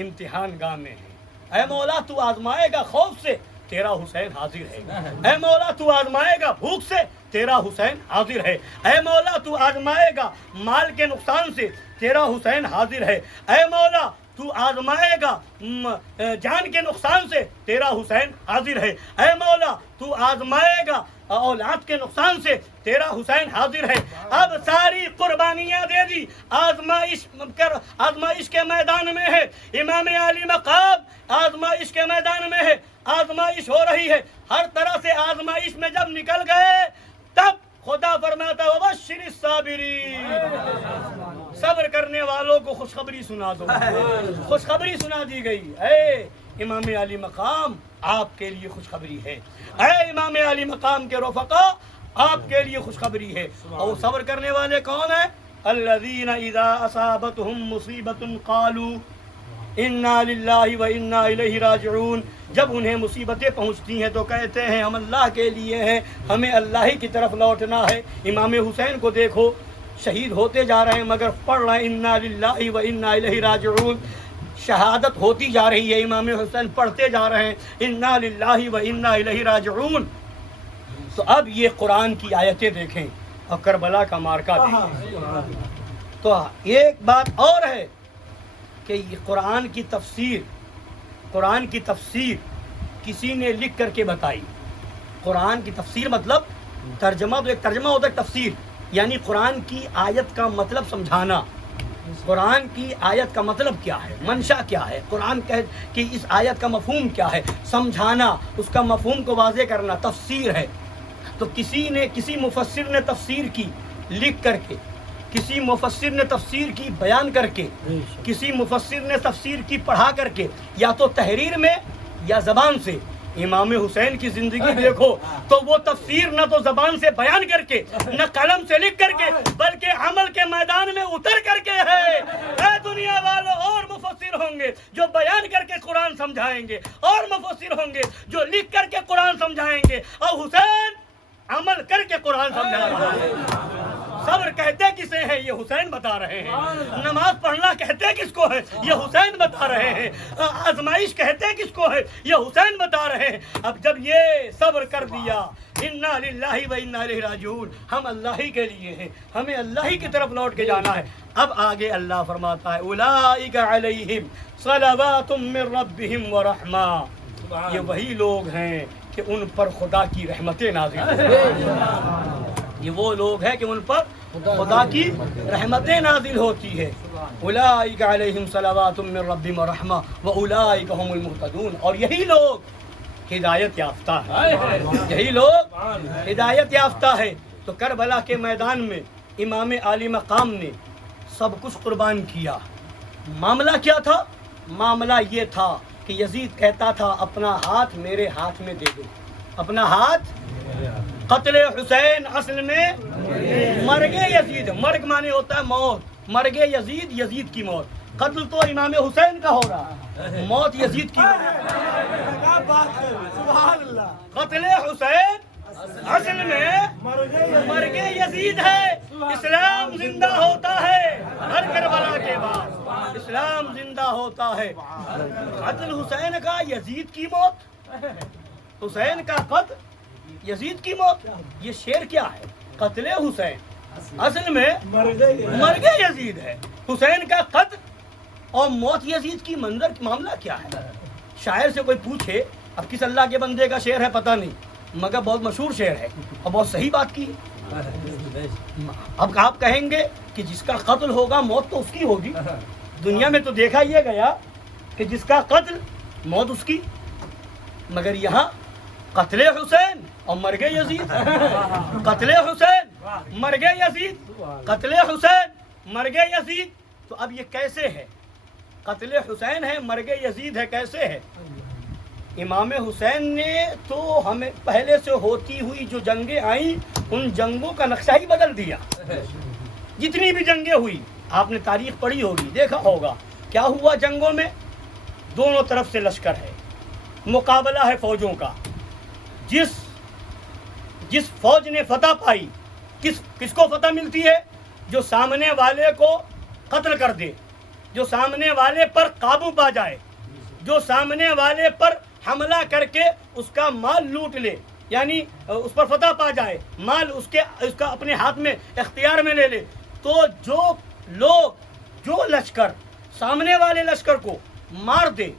امتحان گاہ میں ہے۔ اے مولا تو آزمائے گا خوف سے، تیرا حسین حاضر ہے۔ اے مولا تو آزمائے گا بھوک سے، تیرا حسین حاضر ہے۔ اے مولا تو آزمائے گا مال کے نقصان سے، تیرا حسین حاضر ہے۔ اے مولا تو آزمائے گا جان کے نقصان سے، تیرا حسین حاضر ہے۔ اے مولا تو آزمائے گا اولاد کے نقصان سے، تیرا حسین حاضر ہے۔ اب ساری قربانیاں دے دی، آزمائش کے میدان میں ہے، امام علی مقام آزمائش کے میدان میں ہے، آزمائش ہو رہی ہے، ہر طرح سے آزمائش میں جب نکل گئے تب خدا فرماتا وبشر الصابرین، صبر کرنے والوں کو خوشخبری سنا دو۔ خوشخبری سنا دی گئی، اے امام علی مقام آپ کے لیے خوشخبری ہے، اے امام علی مقام کے رفقا آپ کے لیے خوشخبری ہے۔ اور صبر کرنے والے کون ہیں؟ الذین اذا اصابتهم مصیبت قالوا انا للہ و انا الیہ راجعون، جب انہیں مصیبتیں پہنچتی ہیں تو کہتے ہیں ہم اللہ کے لیے ہیں، ہمیں اللہ ہی کی طرف لوٹنا ہے۔ امام حسین کو دیکھو، شہید ہوتے جا رہے ہیں مگر پڑھ رہے ہیں انا للہ و انا الیہ راجعون، شہادت ہوتی جا رہی ہے، امام حسین پڑھتے جا رہے ہیں انا للہ و انا الیہ راجعون۔ تو اب یہ قرآن کی آیتیں دیکھیں اور کربلا کا معرکہ دیکھیں۔ تو ایک بات اور ہے کہ یہ قرآن کی تفسیر کسی نے لکھ کر کے بتائی۔ قرآن کی تفسیر مطلب ترجمہ، تو ایک ترجمہ ہوتا ہے تفسیر، یعنی قرآن کی آیت کا مطلب سمجھانا۔ قرآن کی آیت کا مطلب کیا ہے، منشا کیا ہے، قرآن کہ اس آیت کا مفہوم کیا ہے، سمجھانا، اس کا مفہوم کو واضح کرنا تفسیر ہے۔ تو کسی مفسر نے تفسیر کی لکھ کر کے، کسی مفسر نے تفسیر کی بیان کر کے، کسی مفسر نے تفسیر کی پڑھا کر کے، یا تو تحریر میں یا زبان سے۔ امام حسین کی زندگی دیکھو تو وہ تفسیر نہ تو زبان سے بیان کر کے، نہ قلم سے لکھ کر کے، بلکہ عمل کے میدان میں اتر کر کے ہے۔ اے دنیا والوں، اور مفسر ہوں گے جو بیان کر کے قرآن سمجھائیں گے، اور مفسر ہوں گے جو لکھ کر کے قرآن سمجھائیں گے، اور حسین عمل کر کے قرآن سمجھا رہا ہے۔ صبر کہتے کسے ہیں؟ یہ حسین بتا رہے ہیں۔ نماز پڑھنا کہتے کس کو ہے؟ یہ حسین بتا رہے ہیں۔ آزمائش کہتے کس کو ہے؟ یہ حسین بتا رہے ہیں۔ اب جب یہ صبر کر دیا، انا للہ و انا الیہ راجعون، ہم اللہ ہی کے لیے ہیں، ہمیں اللہ ہی کی طرف لوٹ کے جانا ہے۔ اب آگے اللہ فرماتا ہے اولئک علیہم صلوات من ربہم ورحمہ، یہ وہی لوگ ہیں کہ ان پر خدا کی رحمتیں نازل ہوتی ہیں۔ یہ وہ لوگ ہیں کہ ان پر خدا کی رحمتیں نازل ہوتی ہے۔ اولئک علیہم صلوات من ربہم ورحمہ واولئک هم المہتدون، اور یہی لوگ ہدایت یافتہ ہیں، یہی لوگ ہدایت یافتہ ہے۔ تو کربلا کے میدان میں امام علی مقام نے سب کچھ قربان کیا۔ معاملہ کیا تھا؟ معاملہ یہ تھا کہ یزید کہتا تھا اپنا ہاتھ میرے ہاتھ میں دے دو، اپنا ہاتھ۔ قتل حسین اصل میں مرگ یزید، مرگ مانے ہوتا ہے موت، مرگ یزید، یزید کی موت۔ قتل تو امام حسین کا ہو رہا، موت یزید کی۔ کیا بات ہے، سبحان اللہ۔ قتل حسین اصل میں مرگ یزید ہے۔ اسلام زندہ ہوتا ہے ہر کربلا کے بعد، اسلام زندہ ہوتا ہے۔ قتل حسین کا یزید کی موت، حسین کا قتل یزید کی موت، یہ شعر کیا ہے؟ قتل حسین اصل میں مرگ یزید ہے، حسین کا قتل اور موت یزید کی منظر معاملہ کیا ہے؟ شاعر سے کوئی پوچھے، اب کس اللہ کے بندے کا شعر ہے پتہ نہیں، مگر بہت مشہور شعر ہے اور بہت صحیح بات کی ہے۔ اب آپ کہیں گے کہ جس کا قتل ہوگا موت تو اس کی ہوگی، دنیا میں تو دیکھا یہ گیا کہ جس کا قتل موت اس کی، مگر یہاں قتل حسین اور مرگ یزید، قتل حسین مرگ یزید، قتل حسین مرگ یزید۔ تو اب یہ کیسے ہے؟ قتل حسین ہے، مرگ یزید ہے، کیسے ہے؟ امام حسین نے تو ہمیں پہلے سے ہوتی ہوئی جو جنگیں آئیں ان جنگوں کا نقشہ ہی بدل دیا۔ جتنی بھی جنگیں ہوئی آپ نے تاریخ پڑھی ہوگی، دیکھا ہوگا کیا ہوا جنگوں میں۔ دونوں طرف سے لشکر ہے، مقابلہ ہے فوجوں کا۔ جس فوج نے فتح پائی، کس کو فتح ملتی ہے؟ جو سامنے والے کو قتل کر دے، جو سامنے والے پر قابو پا جائے، جو سامنے والے پر حملہ کر کے اس کا مال لوٹ لے، یعنی اس پر فتح پا جائے، مال اس کا اپنے ہاتھ میں اختیار میں لے لے، تو جو لشکر سامنے والے لشکر کو مار دے،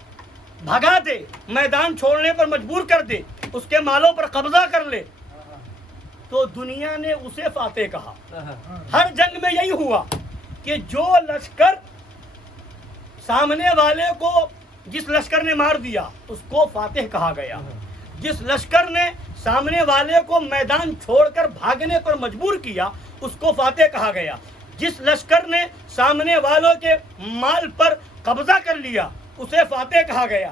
بھگا دے، میدان چھوڑنے پر مجبور کر دے، اس کے مالوں پر قبضہ کر لے، تو دنیا نے اسے فاتح کہا۔ ہر جنگ میں یہی ہوا کہ جو لشکر سامنے والے کو، جس لشکر نے مار دیا اس کو فاتح کہا گیا، جس لشکر نے سامنے والے کو میدان چھوڑ کر بھاگنے پر مجبور کیا اس کو فاتح کہا گیا، جس لشکر نے سامنے والوں کے مال پر قبضہ کر لیا اسے فاتح کہا گیا۔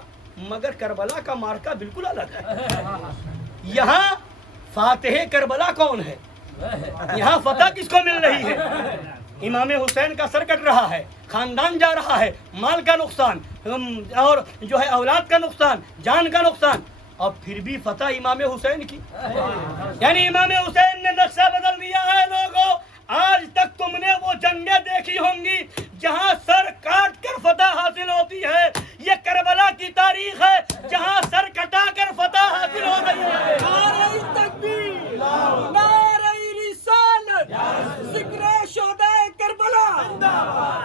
مگر کربلا کا مارکا بالکل الگ ہے۔ یہاں فاتح کربلا کون ہے؟ یہاں فتح کس کو مل رہی ہے؟ امام حسین کا سر کٹ رہا ہے، خاندان جا رہا ہے، مال کا نقصان اور جو ہے اولاد کا نقصان، جان کا نقصان، اور پھر بھی فتح امام حسین کی۔ یعنی امام حسین نے نقشہ بدل دیا ہے۔ لوگوں، آج تک تم نے وہ جنگیں دیکھی ہوں گی جہاں سر کاٹ کر فتح حاصل ہوتی ہے، یہ کربلا کی تاریخ ہے جہاں سر کٹا کر فتح حاصل ہو رہی ہے۔ نعرہ تکبیر، نعرہ رسالت، ذکر شہدائے کربلا،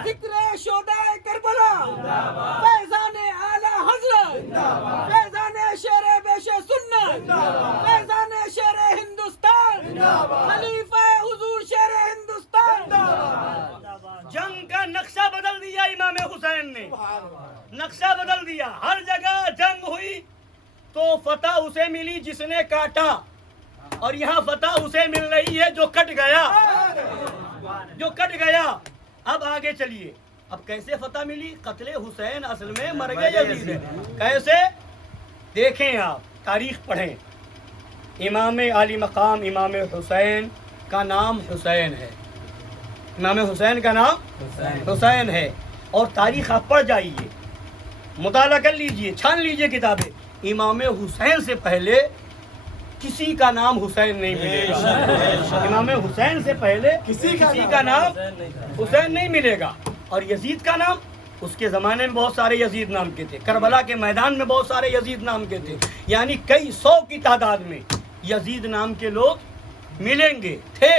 ذکر شہدائے کربلا، فیضان اعلی حضرت، فیضان شیر بیش سنت، فیضان شیر ہندوستان، خلیفہ حضور شیر ہندوستان۔ جنگ کا نقشہ بدل دیا امام حسین نے، نقشہ بدل دیا۔ ہر جگہ جنگ ہوئی تو فتح اسے ملی جس نے کاٹا، اور یہاں فتح اسے مل رہی ہے جو کٹ گیا، جو کٹ گیا۔ اب آگے چلیے، اب کیسے فتح ملی؟ قتل حسین اصل میں مرگ یزید ہے۔ کیسے؟ دیکھیں، آپ تاریخ پڑھیں۔ امام علی مقام امام حسین کا نام حسین ہے، امام حسین کا نام حسین ہے، اور تاریخ آپ پڑھ جائیے، مطالعہ کر لیجئے، چھان لیجئے کتابیں۔ امام حسین سے پہلے کسی کا نام حسین نہیں ملے گا، امام حسین سے پہلے کسی کا نام حسین نہیں ملے گا۔ اور یزید کا نام، اس کے زمانے میں بہت سارے یزید نام کے تھے، کربلا کے میدان میں بہت سارے یزید نام کے تھے، یعنی کئی سو کی تعداد میں یزید نام کے لوگ ملیں گے، تھے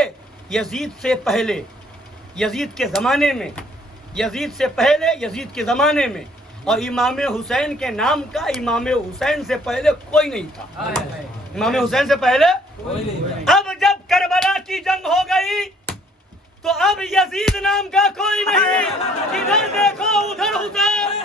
یزید سے پہلے، یزید کے زمانے میں، یزید سے پہلے، یزید کے زمانے میں۔ اور امام حسین کے نام کا امام حسین سے پہلے کوئی نہیں تھا، امام حسین سے پہلے۔ اب جب کربلا کی جنگ ہو گئی تو اب یزید نام کا کوئی نہیں، ادھر دیکھو ادھر حسین،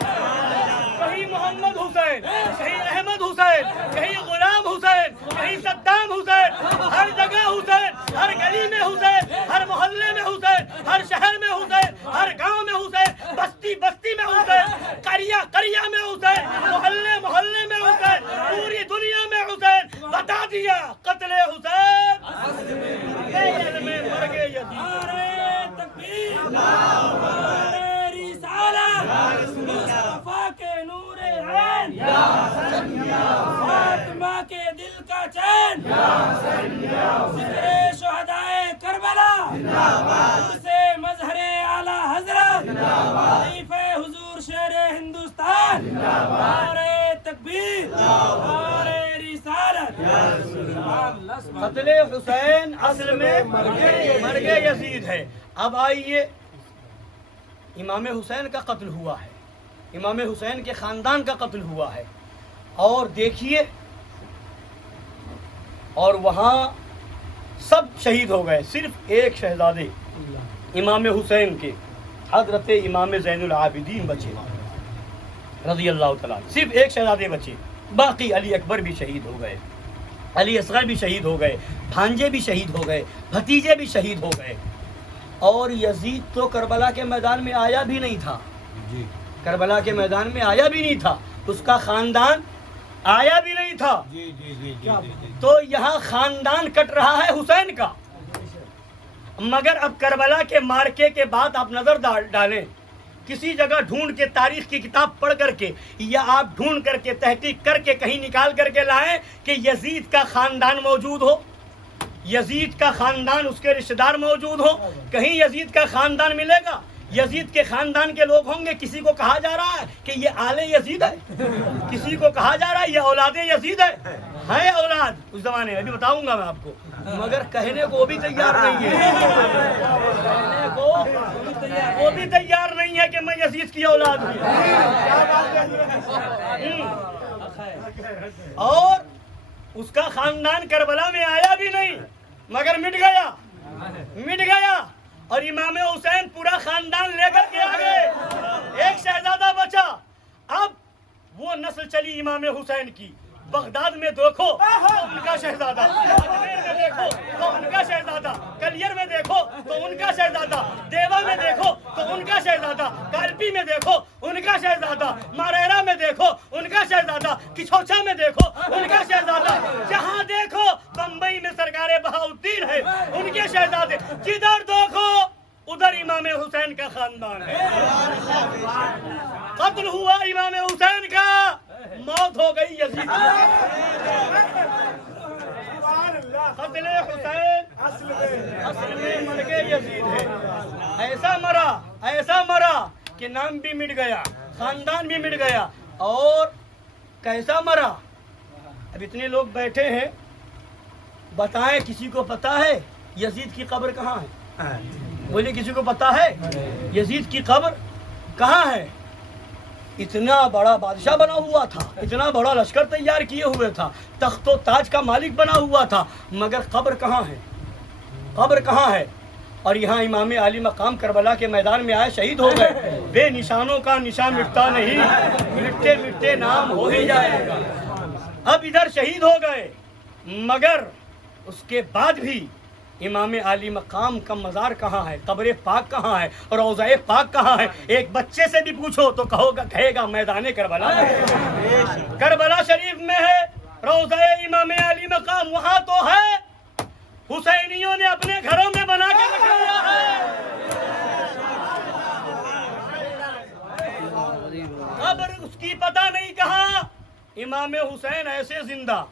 کہیں محمد حسین، کہیں احمد حسین، کہیں غلام حسین، کہیں صدام حسین، ہر جگہ حسین، ہر گلی میں حسین، ہر محلے میں حسین، ہر شہر میں حسین، ہر گاؤں میں حسین، بستی بستی میں حسین، قریہ قریہ میں حسین، محلے محلے میں حسین، پوری دنیا میں حسین۔ بتا دیا قتل حسین اصل میں مرگ یزید۔ مصطفیٰ کے نور عین، فاطمہ کے دل کا چین، ذکر شہدائے کربلا، سے مظہر اعلی حضرت، خلیفہ حضور شیر ہندوستان، نعرہ تکبیر، نعرہ رسالت۔ قتل حسین اصل میں مرگ یزید ہے۔ اب آئیے، امام حسین کا قتل ہوا ہے، امام حسین کے خاندان کا قتل ہوا ہے، اور دیکھیے، اور وہاں سب شہید ہو گئے، صرف ایک شہزادے امام حسین کے، حضرت امام زین العابدین بچے رضی اللہ تعالیٰ، صرف ایک شہزادے بچے، باقی علی اکبر بھی شہید ہو گئے، علی اصغر بھی شہید ہو گئے، بھانجے بھی شہید ہو گئے، بھتیجے بھی شہید ہو گئے۔ اور یزید تو کربلا کے میدان میں آیا بھی نہیں تھا، کربلا کے میدان میں آیا بھی نہیں تھا، اس کا خاندان آیا بھی نہیں تھا۔ تو یہاں خاندان کٹ رہا ہے حسین کا۔ مگر اب کربلا کے مارکے کے بعد آپ نظر ڈالیں، کسی جگہ ڈھونڈ کے تاریخ کی کتاب پڑھ کر کے، یا آپ ڈھونڈ کر کے تحقیق کر کے کہیں نکال کر کے لائیں کہ یزید کا خاندان موجود ہو، یزید کا خاندان، اس کے رشتہ دار موجود ہو، کہیں یزید کا خاندان ملے گا؟ یزید کے خاندان کے لوگ ہوں گے، کسی کو کہا جا رہا ہے کہ یہ آل یزید ہے، کسی کو کہا جا رہا ہے یہ اولاد یزید ہے اولاد اس زمانے میں، ابھی بتاؤں گا میں آپ کو، مگر کہنے کو وہ بھی تیار نہیں ہے، کہنے کو وہ بھی تیار نہیں ہے کہ میں یزید کی اولاد ہوں۔ اور اس کا خاندان کربلا میں آیا بھی نہیں مگر مٹ گیا، اور امام حسین پورا خاندان لے کر کے آ گئے، ایک شہزادہ بچا۔ اب وہ نسل چلی امام حسین کی، بغداد میں دیکھو تو ان کا شہزادہ، اجمیر میں دیکھو تو ان کا شہزادہ، کلیر میں دیکھو تو ان کا شہزادہ، دیوا میں دیکھو تو ان کا شہزادہ، کالپی میں دیکھو ان کا شہزادہ، ماریرا میں دیکھو ان کا شہزادہ، کچھوچا میں دیکھو ان کا شہزادہ، جہاں دیکھو بمبئی میں سرکار بہاؤالدین ہے ان کے شہزادے، جدھر دیکھو ادھر امام حسین کا خاندان ہے۔ قتل ہوا امام حسین کا، موت ہو گئی یزید کی۔ قتل حسین اصل میں مرگے یزید ہے، ایسا مرا کہ نام بھی مٹ گیا، خاندان بھی مٹ گیا، اور کیسا مرا؟ اب اتنے لوگ بیٹھے ہیں، بتائیں کسی کو پتا ہے یزید کی قبر کہاں ہے؟ بولے کسی کو پتا ہے یزید کی قبر کہاں ہے؟ اتنا بڑا بادشاہ بنا ہوا تھا، اتنا بڑا لشکر تیار کیے ہوئے تھا، تخت و تاج کا مالک بنا ہوا تھا، مگر قبر کہاں ہے؟ قبر کہاں ہے؟ اور یہاں امام علی مقام کربلا کے میدان میں آئے، شہید ہو گئے، بے نشانوں کا نشان مٹتا نہیں، مٹتے مٹتے نام ہو ہی جائے گا۔ اب ادھر شہید ہو گئے، مگر اس کے بعد بھی امام علی مقام کا مزار کہاں ہے؟ قبر پاک کہاں ہے؟ اور روضہ پاک کہاں ہے؟ ایک بچے سے بھی پوچھو تو کہے گا میدان کربلا ہے، کربلا شریف میں ہے روضہ امام علی مقام، وہاں تو ہے، حسینیوں نے اپنے گھروں میں بنا کے رکھ لیا ہے۔ قبر اس کی پتہ نہیں کہاں۔ امام حسین ایسے زندہ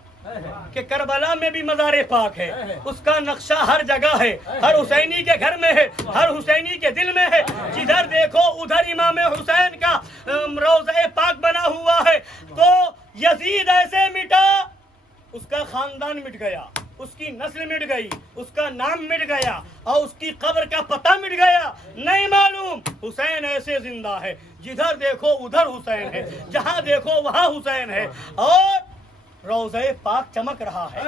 کہ کربلا میں بھی مزار پاک ہے، اس کا نقشہ ہر جگہ ہے، ہر حسینی کے گھر میں ہے، ہر حسینی کے دل میں ہے، جدھر دیکھو ادھر امام حسین کا روضہ پاک بنا ہوا ہے۔ تو یزید ایسے مٹا، اس کا خاندان مٹ گیا، اس کی نسل مٹ گئی، اس کا نام مٹ گیا، اور اس کی قبر کا پتہ مٹ گیا، نہیں معلوم۔ حسین ایسے زندہ ہے، جدھر دیکھو ادھر حسین ہے، جہاں دیکھو وہاں حسین ہے، اور روضہ پاک چمک رہا ہے،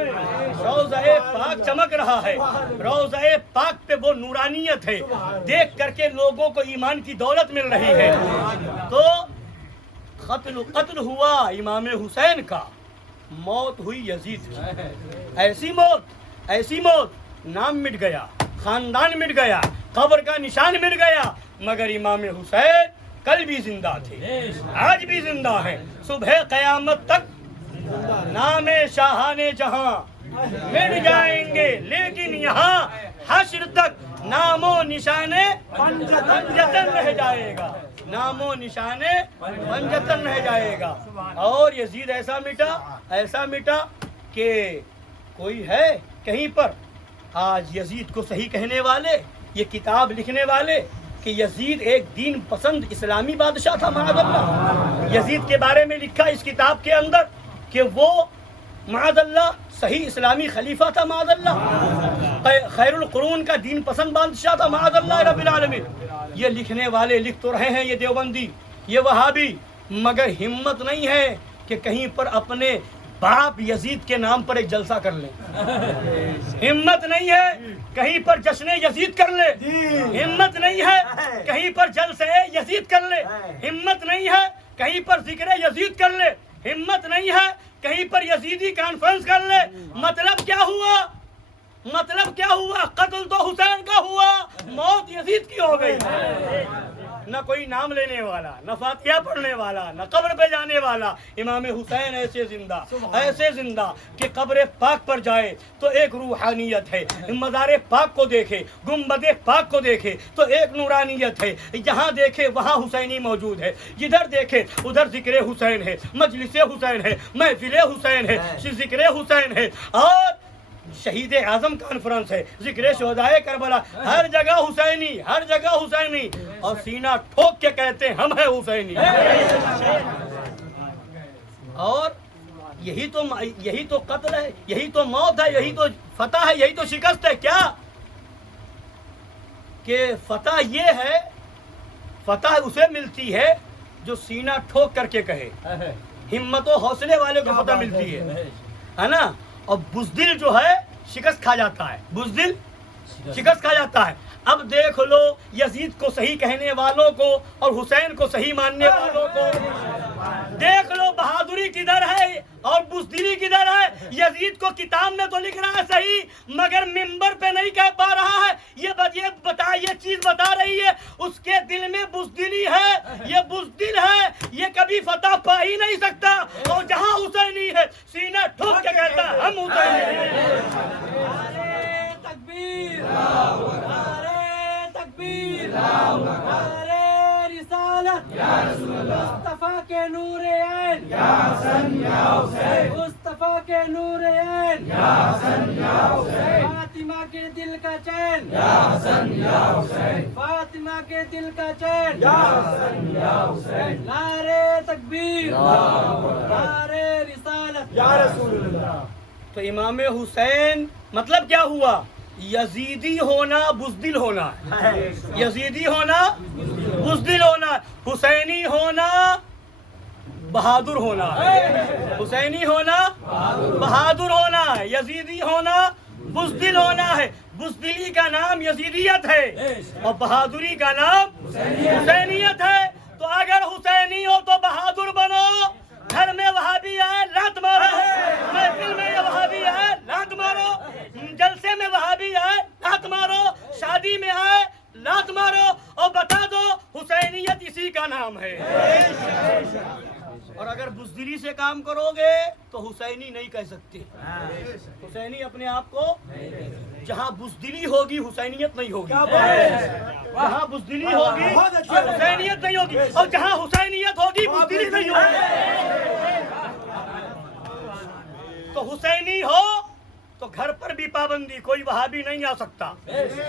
روضہ پاک چمک رہا ہے، روضہ پاک پہ وہ نورانیت ہے، دیکھ کر کے لوگوں کو ایمان کی دولت مل رہی ہے۔ تو قتل ہوا امام حسین کا، موت ہوئی یزید کی، ایسی موت، نام مٹ گیا، خاندان مٹ گیا، قبر کا نشان مٹ گیا، مگر امام حسین کل بھی زندہ تھے، آج بھی زندہ ہے، صبح قیامت تک نام شاہان جہاں مٹ جائیں گے، لیکن یہاں حشر تک نام و نشانے پنجتن رہ جائے گا، نام و نشانے پنجتن رہ جائے گا۔ اور یزید ایسا مٹا کہ کوئی ہے کہیں پر آج یزید کو صحیح کہنے والے، یہ کتاب لکھنے والے کہ یزید ایک دین پسند اسلامی بادشاہ تھا؟ معاذ اللہ، یزید کے بارے میں لکھا اس کتاب کے اندر کہ وہ معاذ اللہ صحیح اسلامی خلیفہ تھا، معاذ اللہ خیر القرون کا دین پسند بادشاہ تھا، معاذ اللہ رب العالمین۔ یہ لکھنے والے لکھ تو رہے ہیں، یہ دیوبندی، یہ وہابی، مگر ہمت نہیں ہے کہ کہیں پر اپنے باپ یزید کے نام پر ایک جلسہ کر لیں، ہمت نہیں ہے کہیں پر جشن یزید کر لے، ہمت نہیں ہے کہیں پر جلسے یزید کر لے، ہمت نہیں ہے کہیں پر ذکر یزید کر لے، ہمت نہیں ہے کہیں پر یزیدی کانفرنس کر لے۔ مطلب کیا ہوا؟ قتل تو حسین کا ہوا، موت یزید کی ہو گئی۔ نہ کوئی نام لینے والا، نہ فاتحہ پڑھنے والا، نہ قبر پہ جانے والا۔ امام حسین ایسے زندہ کہ قبر پاک پر جائے تو ایک روحانیت ہے، مزار پاک کو دیکھے، گنبد پاک کو دیکھے تو ایک نورانیت ہے، جہاں دیکھے وہاں حسینی موجود ہے، جدھر دیکھے ادھر ذکر حسین ہے، مجلس حسین ہے، محفل حسین ہے، ذکر حسین ہے۔ اور شہید اعظم کانفرنس ہے، ذکر شہدائے کربلا، ہر جگہ حسینی، ہر جگہ حسینی، اور سینہ ٹھوک کے کہتے ہیں ہم ہیں حسینی۔ اور یہی تو قتل ہے، یہی تو موت ہے، یہی تو فتح ہے، یہی تو شکست ہے۔ کیا کہ فتح یہ ہے، فتح اسے ملتی ہے جو سینہ ٹھوک کر کے کہے، ہمت و حوصلے والے کو فتح ملتی ہے نا۔ اور بزدل جو ہے شکست کھا جاتا ہے، بزدل شکست کھا جاتا ہے۔ اب دیکھ لو یزید کو صحیح کہنے والوں کو اور حسین کو صحیح ماننے والوں کو، دیکھ لو بہادری کدھر ہے اور بزدلی کدھر ہے۔ یزید کو کتاب میں تو لکھ رہا ہے صحیح، مگر منبر پہ نہیں کہہ پا رہا ہے۔ یہ چیز بتا رہی ہے اس کے دل میں بزدلی ہے، یہ بزدل ہے، یہ کبھی فتح پا ہی نہیں سکتا۔ اور جہاں حسینی ہے سینہ ٹھوک کے کہتا ہے ہم حسینی ہیں۔ تکبیر، نعرے تکبیر، نعرے رسالت، مصطفیٰ کے نور عین، مصطفیٰ کے نور عین، فاطمہ کے دل کا چین، فاطمہ کے دل کا چین، نعرے تکبیر، نعرے رسالت، یا رسول اللہ۔ تو امام حسین مطلب کیا ہوا؟ یزیدی ہونا بزدل ہونا، یزیدی ہونا بزدل ہونا، حسینی ہونا بہادر ہونا، حسینی ہونا بہادر ہونا، یزیدی ہونا بزدل ہونا ہے۔ بزدلی کا نام یزیدیت ہے اور بہادری کا نام حسینیت ہے۔ تو اگر حسینی ہو تو بہادر بنو، گھر میں وہابی آئے لات مارو، محفل میں یہ وہابی آئے لات مارو، جلسے میں وہابی آئے لات مارو، شادی میں آئے لات مارو، اور بتا دو حسینیت اسی کا نام ہے۔ اور اگر بزدلی سے کام کرو گے تو حسینی نہیں کہہ سکتے، حسینی اپنے آپ کو، جہاں بزدلی ہوگی حسینیت نہیں ہوگی، جہاں بزدلی ہوگی حسینیت نہیں ہوگی، اور جہاں حسینیت ہوگی بزدلی نہیں ہوگی۔ تو حسینی ہو تو گھر پر بھی پابندی، کوئی وہابی نہیں آ سکتا،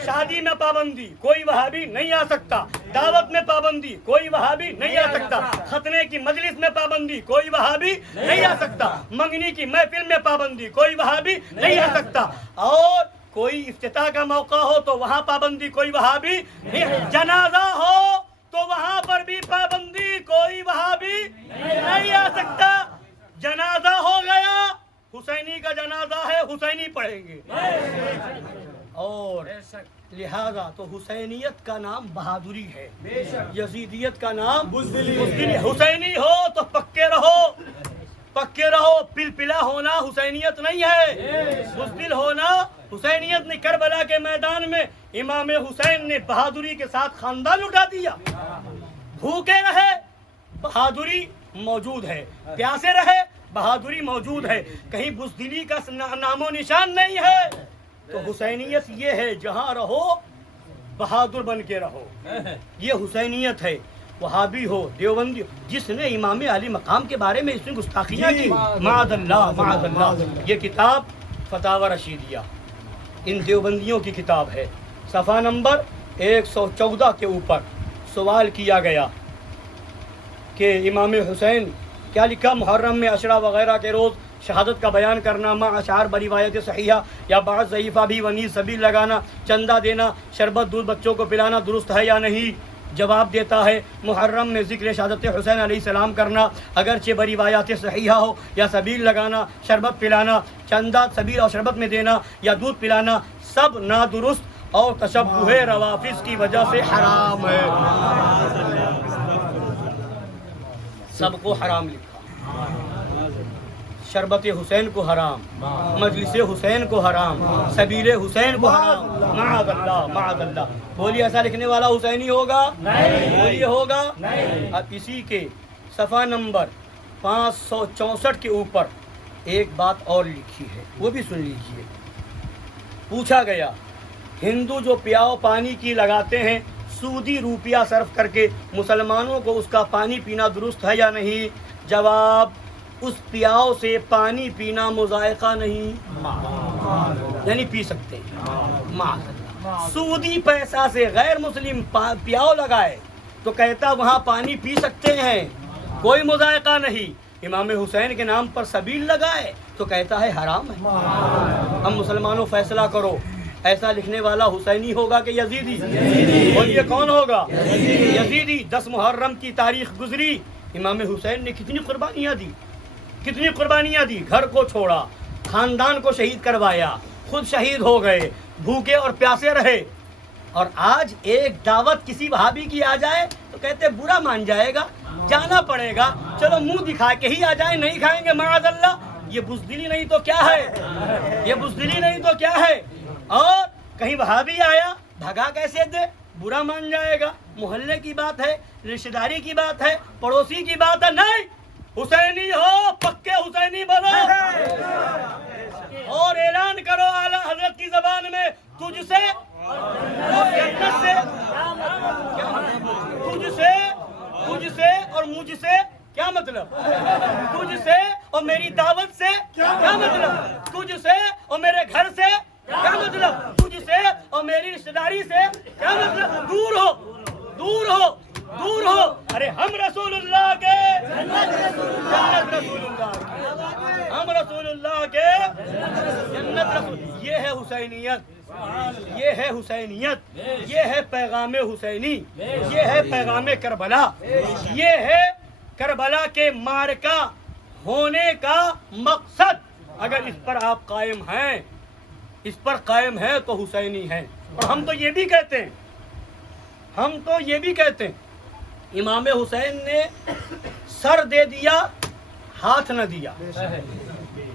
شادی میں پابندی، کوئی وہابی نہیں آ سکتا، دعوت میں پابندی، کوئی وہابی نہیں آ سکتا، ختنے کی مجلس میں پابندی، کوئی وہابی نہیں آ سکتا، منگنی کی محفل میں پابندی، کوئی وہابی نہیں آ سکتا، اور کوئی افتتاح کا موقع ہو تو وہاں پابندی، کوئی وہابی نہیں، جنازہ ہو تو وہاں پر بھی پابندی، کوئی وہابی نہیں آ سکتا۔ جنازہ ہو گیا، حسینی کا جنازہ ہے، حسینی پڑھیں گے، اور لہذا تو حسینیت کا نام بہادری ہے، یزیدیت کا نام بزدلی۔ حسینی ہو تو پکے رہو، پکے رہو، پلپلا ہونا حسینیت نہیں ہے، بزدل ہونا حسینیت نہیں۔ کربلا کے میدان میں امام حسین نے بہادری کے ساتھ خاندان اٹھا دیا، بھوکے رہے بہادری موجود ہے، پیاسے رہے بہادری موجود ہے، کہیں بزدلی کا نام و نشان نہیں ہے۔ تو حسینیت یہ ہے جہاں رہو بہادر بن کے رہو، یہ حسینیت ہے۔ وہابی ہو، دیوبندی ہو، جس نے امام علی مقام کے بارے میں اس نے گستاخیاں کی، معاذ اللہ معاذ اللہ۔ یہ کتاب فتاوی رشیدیہ ان دیوبندیوں کی کتاب ہے، صفحہ نمبر 114 کے اوپر سوال کیا گیا کہ امام حسین کیا لکھا؟ محرم میں عشرہ وغیرہ کے روز شہادت کا بیان کرنا، مع اشعار بروایت صحیحہ یا بعض ضعیفہ بھی ونیز سبیل لگانا، چندہ دینا، شربت دودھ بچوں کو پلانا درست ہے یا نہیں؟ جواب دیتا ہے محرم میں ذکر شہادت حسین علیہ السلام کرنا اگرچہ بروایات صحیحہ ہو، یا سبیل لگانا، شربت پلانا، چندہ سبیل اور شربت میں دینا یا دودھ پلانا سب نادرست اور تشبہ روافض کی وجہ سے حرام ہے۔ سب کو حرام لکھا، شربت حسین کو حرام، مجلس حسین کو حرام، سبیل حسین کو حرام، معاذ اللہ معاذ اللہ۔ بولیے ایسا لکھنے والا حسینی ہوگا؟ بولیے ہوگا؟ اب اسی کے صفحہ نمبر 564 کے اوپر ایک بات اور لکھی ہے، وہ بھی سن لیجئے۔ پوچھا گیا ہندو جو پیاؤ پانی کی لگاتے ہیں سودی روپیہ صرف کر کے، مسلمانوں کو اس کا پانی پینا درست ہے یا نہیں؟ جواب، اس پیاؤ سے پانی پینا مذائقہ نہیں، یعنی پی سکتے ہیں. معاذ اللہ. سودی پیسہ سے غیر مسلم پیاؤ لگائے تو کہتا وہاں پانی پی سکتے ہیں, کوئی مذائقہ نہیں. امام حسین کے نام پر سبیل لگائے تو کہتا ہے حرام ہے. ہم مسلمانوں فیصلہ کرو, ایسا لکھنے والا حسینی ہوگا کہ یزیدی؟ اور یہ کون ہوگا؟ یزیدی. 10 محرم کی تاریخ گزری, امام حسین نے کتنی قربانیاں دی, کتنی قربانیاں دی. گھر کو چھوڑا, خاندان کو شہید کروایا, خود شہید ہو گئے, بھوکے اور پیاسے رہے. اور آج ایک دعوت کسی وہابی کی آ جائے تو کہتے برا مان جائے گا, جانا پڑے گا, چلو منہ دکھا کے ہی آ جائیں, نہیں کھائیں گے معاذ اللہ. یہ بزدلی نہیں تو کیا ہے؟ یہ بزدلی نہیں تو کیا ہے؟ اور کہیں وہابی آیا بھگا کیسے دے, برا مان جائے گا. محلے کی بات ہے, رشتہ داری کی بات ہے, پڑوسی کی بات ہے. نہیں, حسینی ہو, پکے حسینی بنو اور اعلان کرو اعلیٰ حضرت کی زبان میں, تجھ سے جنت سے, تجھ سے اور مجھ سے کیا مطلب؟ تجھ سے اور میری دعوت سے کیا مطلب؟ تجھ سے اور میرے گھر سے کیا مطلب؟ تجھ سے اور میری رشتہ داری سے کیا مطلب؟ دور ہو, دور ہو, دور ہو. ارے ہم رسول اللہ کے, جنت رسول اللہ کے, ہم رسول اللہ کے, جنت رسول. یہ ہے حسینیت, یہ ہے حسینیت, یہ ہے پیغام حسینی, یہ ہے پیغام کربلا, یہ ہے کربلا کے معرکہ ہونے کا مقصد. اگر اس پر آپ قائم ہیں, اس پر قائم ہے تو حسینی ہے. اور ہم تو یہ بھی کہتے ہیں, ہم تو یہ بھی کہتے ہیں امام حسین نے سر دے دیا, ہاتھ نہ دیا.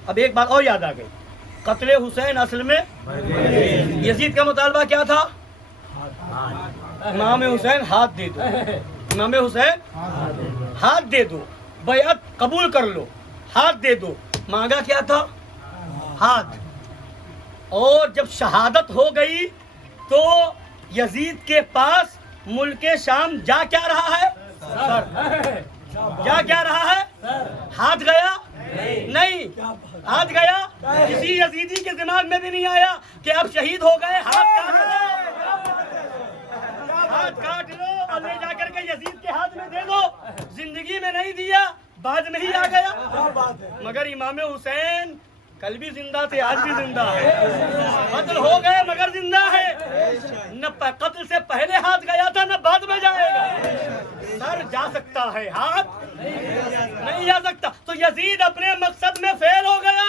اب ایک بات اور یاد آ گئی, قتل حسین اصل میں یزید کا مطالبہ کیا تھا؟ امام حسین ہاتھ دے دو, امام حسین ہاتھ دے دو, بیعت قبول کر لو, ہاتھ دے دو. مانگا کیا تھا؟ ہاتھ. اور جب شہادت ہو گئی تو یزید کے پاس ملک شام جا کیا رہا ہے؟ سر. جا کیا رہا ہے؟ ہاتھ گیا نہیں, ہاتھ گیا. کسی یزیدی کے دماغ میں بھی نہیں آیا کہ اب شہید ہو گئے, ہاتھ کاٹ لو, ہاتھ کاٹ لو اور لے جا کر کے یزید کے ہاتھ میں دے دو. زندگی میں نہیں دیا, بعد میں ہی آ گیا. مگر امام حسین کل بھی زندہ تھے, آج بھی زندہ ہے. قتل ہو گئے مگر زندہ ہے. نہ قتل سے پہلے ہاتھ گیا تھا, نہ بعد میں جائے گا. سر جا سکتا ہے, ہاتھ نہیں جا سکتا. تو یزید اپنے مقصد میں فیل ہو گیا,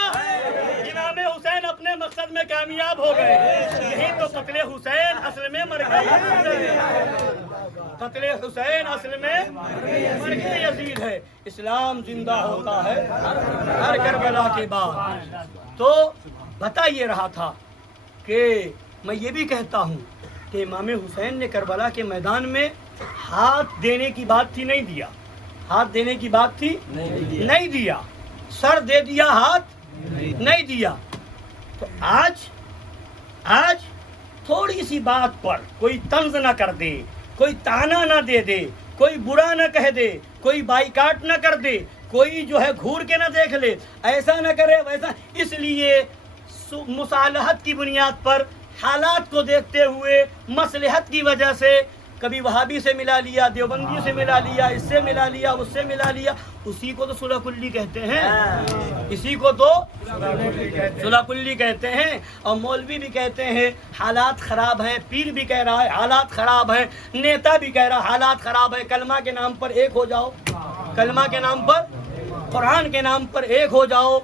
امام حسین اپنے مقصد میں کامیاب ہو گئے. یہی تو قتل حسین اصل میں مر گئی, قتل حسین اصل میں مر گئے یزید ہے. اسلام زندہ ہوتا ہے ہر کربلا کے بعد. تو بتا یہ رہا تھا کہ میں یہ بھی کہتا ہوں کہ امام حسین نے کربلا کے میدان میں ہاتھ دینے کی بات تھی, نہیں دیا. ہاتھ دینے کی بات تھی, نہیں دیا. سر دے دیا, ہاتھ نہیں دیا. تو آج تھوڑی سی بات پر کوئی طنز نہ کر دے, کوئی تانا نہ دے دے, کوئی برا نہ کہہ دے, کوئی بائیکاٹ نہ کر دے, کوئی جو ہے گھور کے نہ دیکھ لے, ایسا نہ کرے ویسا. اس لیے مصالحت کی بنیاد پر, حالات کو دیکھتے ہوئے, مصلحت کی وجہ سے کبھی وہابی سے ملا لیا, دیوبندی سے ملا لیا, اس سے ملا لیا, اس سے ملا لیا. اسی کو تو صلح کلی کہتے ہیں, اسی کو تو صلح کلی کہتے ہیں. اور مولوی بھی کہتے ہیں حالات خراب ہیں, پیر بھی کہہ رہا ہے حالات خراب ہیں, نیتا بھی کہہ رہا ہے حالات خراب ہے. کلمہ کے نام پر ایک ہو جاؤ, کلمہ کے نام پر, قرآن کے نام پر ایک ہو جاؤ.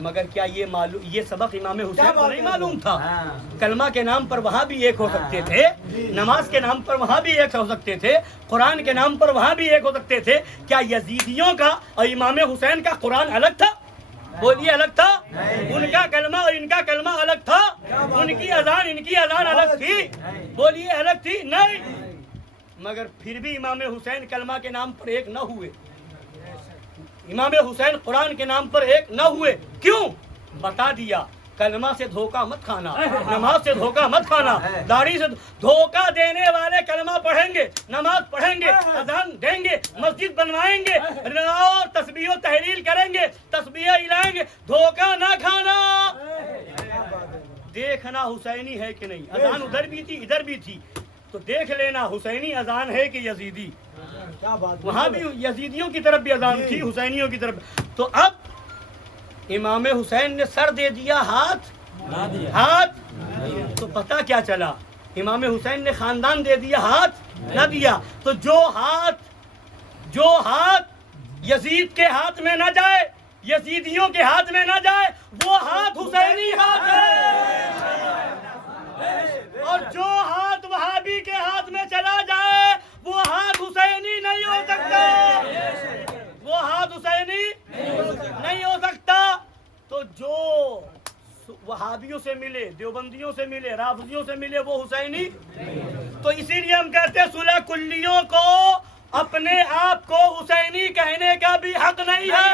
مگر کیا یہ سبق امام حسین کو نہیں معلوم تھا؟ کلمہ کے نام پر وہاں بھی ایک ہو سکتے تھے, نماز کے نام پر وہاں بھی ایک ہو سکتے تھے, قرآن کے نام پر وہاں بھی ایک ہو سکتے تھے. کیا یزیدیوں کا اور امام حسین کا قرآن الگ تھا؟ بولیے الگ تھا. ان کا کلمہ اور ان کا کلمہ الگ تھا. ان کی اذان ان کی اذان الگ تھی. بولیے الگ تھی؟ نہیں. مگر پھر بھی امام حسین کلمہ کے نام پر ایک نہ ہوئے, امام حسین قرآن کے نام پر ایک نہ ہوئے. کیوں؟ بتا دیا, کلمہ سے دھوکہ مت کھانا, نماز سے دھوکہ مت کھانا. داڑھی سے دھوکہ دینے والے کلمہ پڑھیں گے, نماز پڑھیں گے, اذان دیں گے, مسجد بنوائیں گے اور تسبیح و تحلیل کریں گے, تسبیح ہلائیں گے. دھوکہ نہ کھانا. دیکھنا حسینی ہے کہ نہیں. اذان ادھر بھی تھی ادھر بھی تھی, تو دیکھ لینا حسینی اذان ہے کہ یزیدی. کیا بات. وہاں بھی یزیدیوں کی طرف بھی اذان تھی, حسینیوں کی طرف. تو اب امام حسین نے سر دے دیا, ہاتھ تو پتہ کیا چلا, امام حسین نے خاندان دے دیا, ہاتھ نہ دیا. تو جو ہاتھ یزید کے ہاتھ میں نہ جائے, یزیدیوں کے ہاتھ میں نہ جائے, وہ ہاتھ حسینی ہاتھ ہے. اور جو ہاتھ وہابی کے ہاتھ میں چلا جائے, وہ ہاتھ حسینی نہیں ہو سکتا, وہ ہاتھ حسینی نہیں ہو سکتا. تو جو وہابیوں سے ملے, دیوبندیوں سے ملے, رافضیوں سے ملے, وہ حسینی. تو اسی لیے ہم کہتے ہیں صلح کلیوں کو اپنے آپ کو حسینی کہنے کا بھی حق نہیں ہے.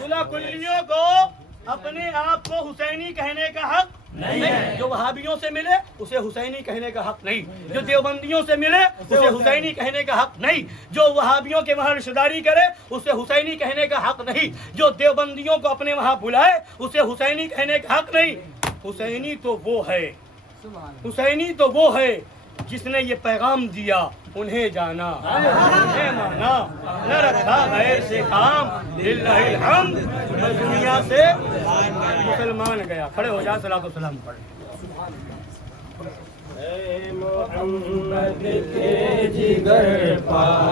صلح کلیوں کو اپنے آپ کو حسینی کہنے کا حق نہیں ہے. جو وہابیوں سے ملے اسے حسینی کہنے کا حق نہیں, جو دیوبندیوں سے ملے اسے حسینی کہنے کا حق نہیں, جو وہابیوں کے وہاں رشتہ داری کرے اسے حسینی کہنے کا حق نہیں, جو دیوبندیوں کو اپنے وہاں بلائے اسے حسینی کہنے کا حق نہیں. حسینی تو وہ ہے, حسینی تو وہ ہے جس نے یہ پیغام دیا, انہیں جانا انہیں مانا, نہ رکھا غیر سے کام, للہ الحمد, میں دنیا سے مسلمان گیا. کھڑے ہو جا, صلاۃ و سلام پڑھ. اے محمد کے جگر پا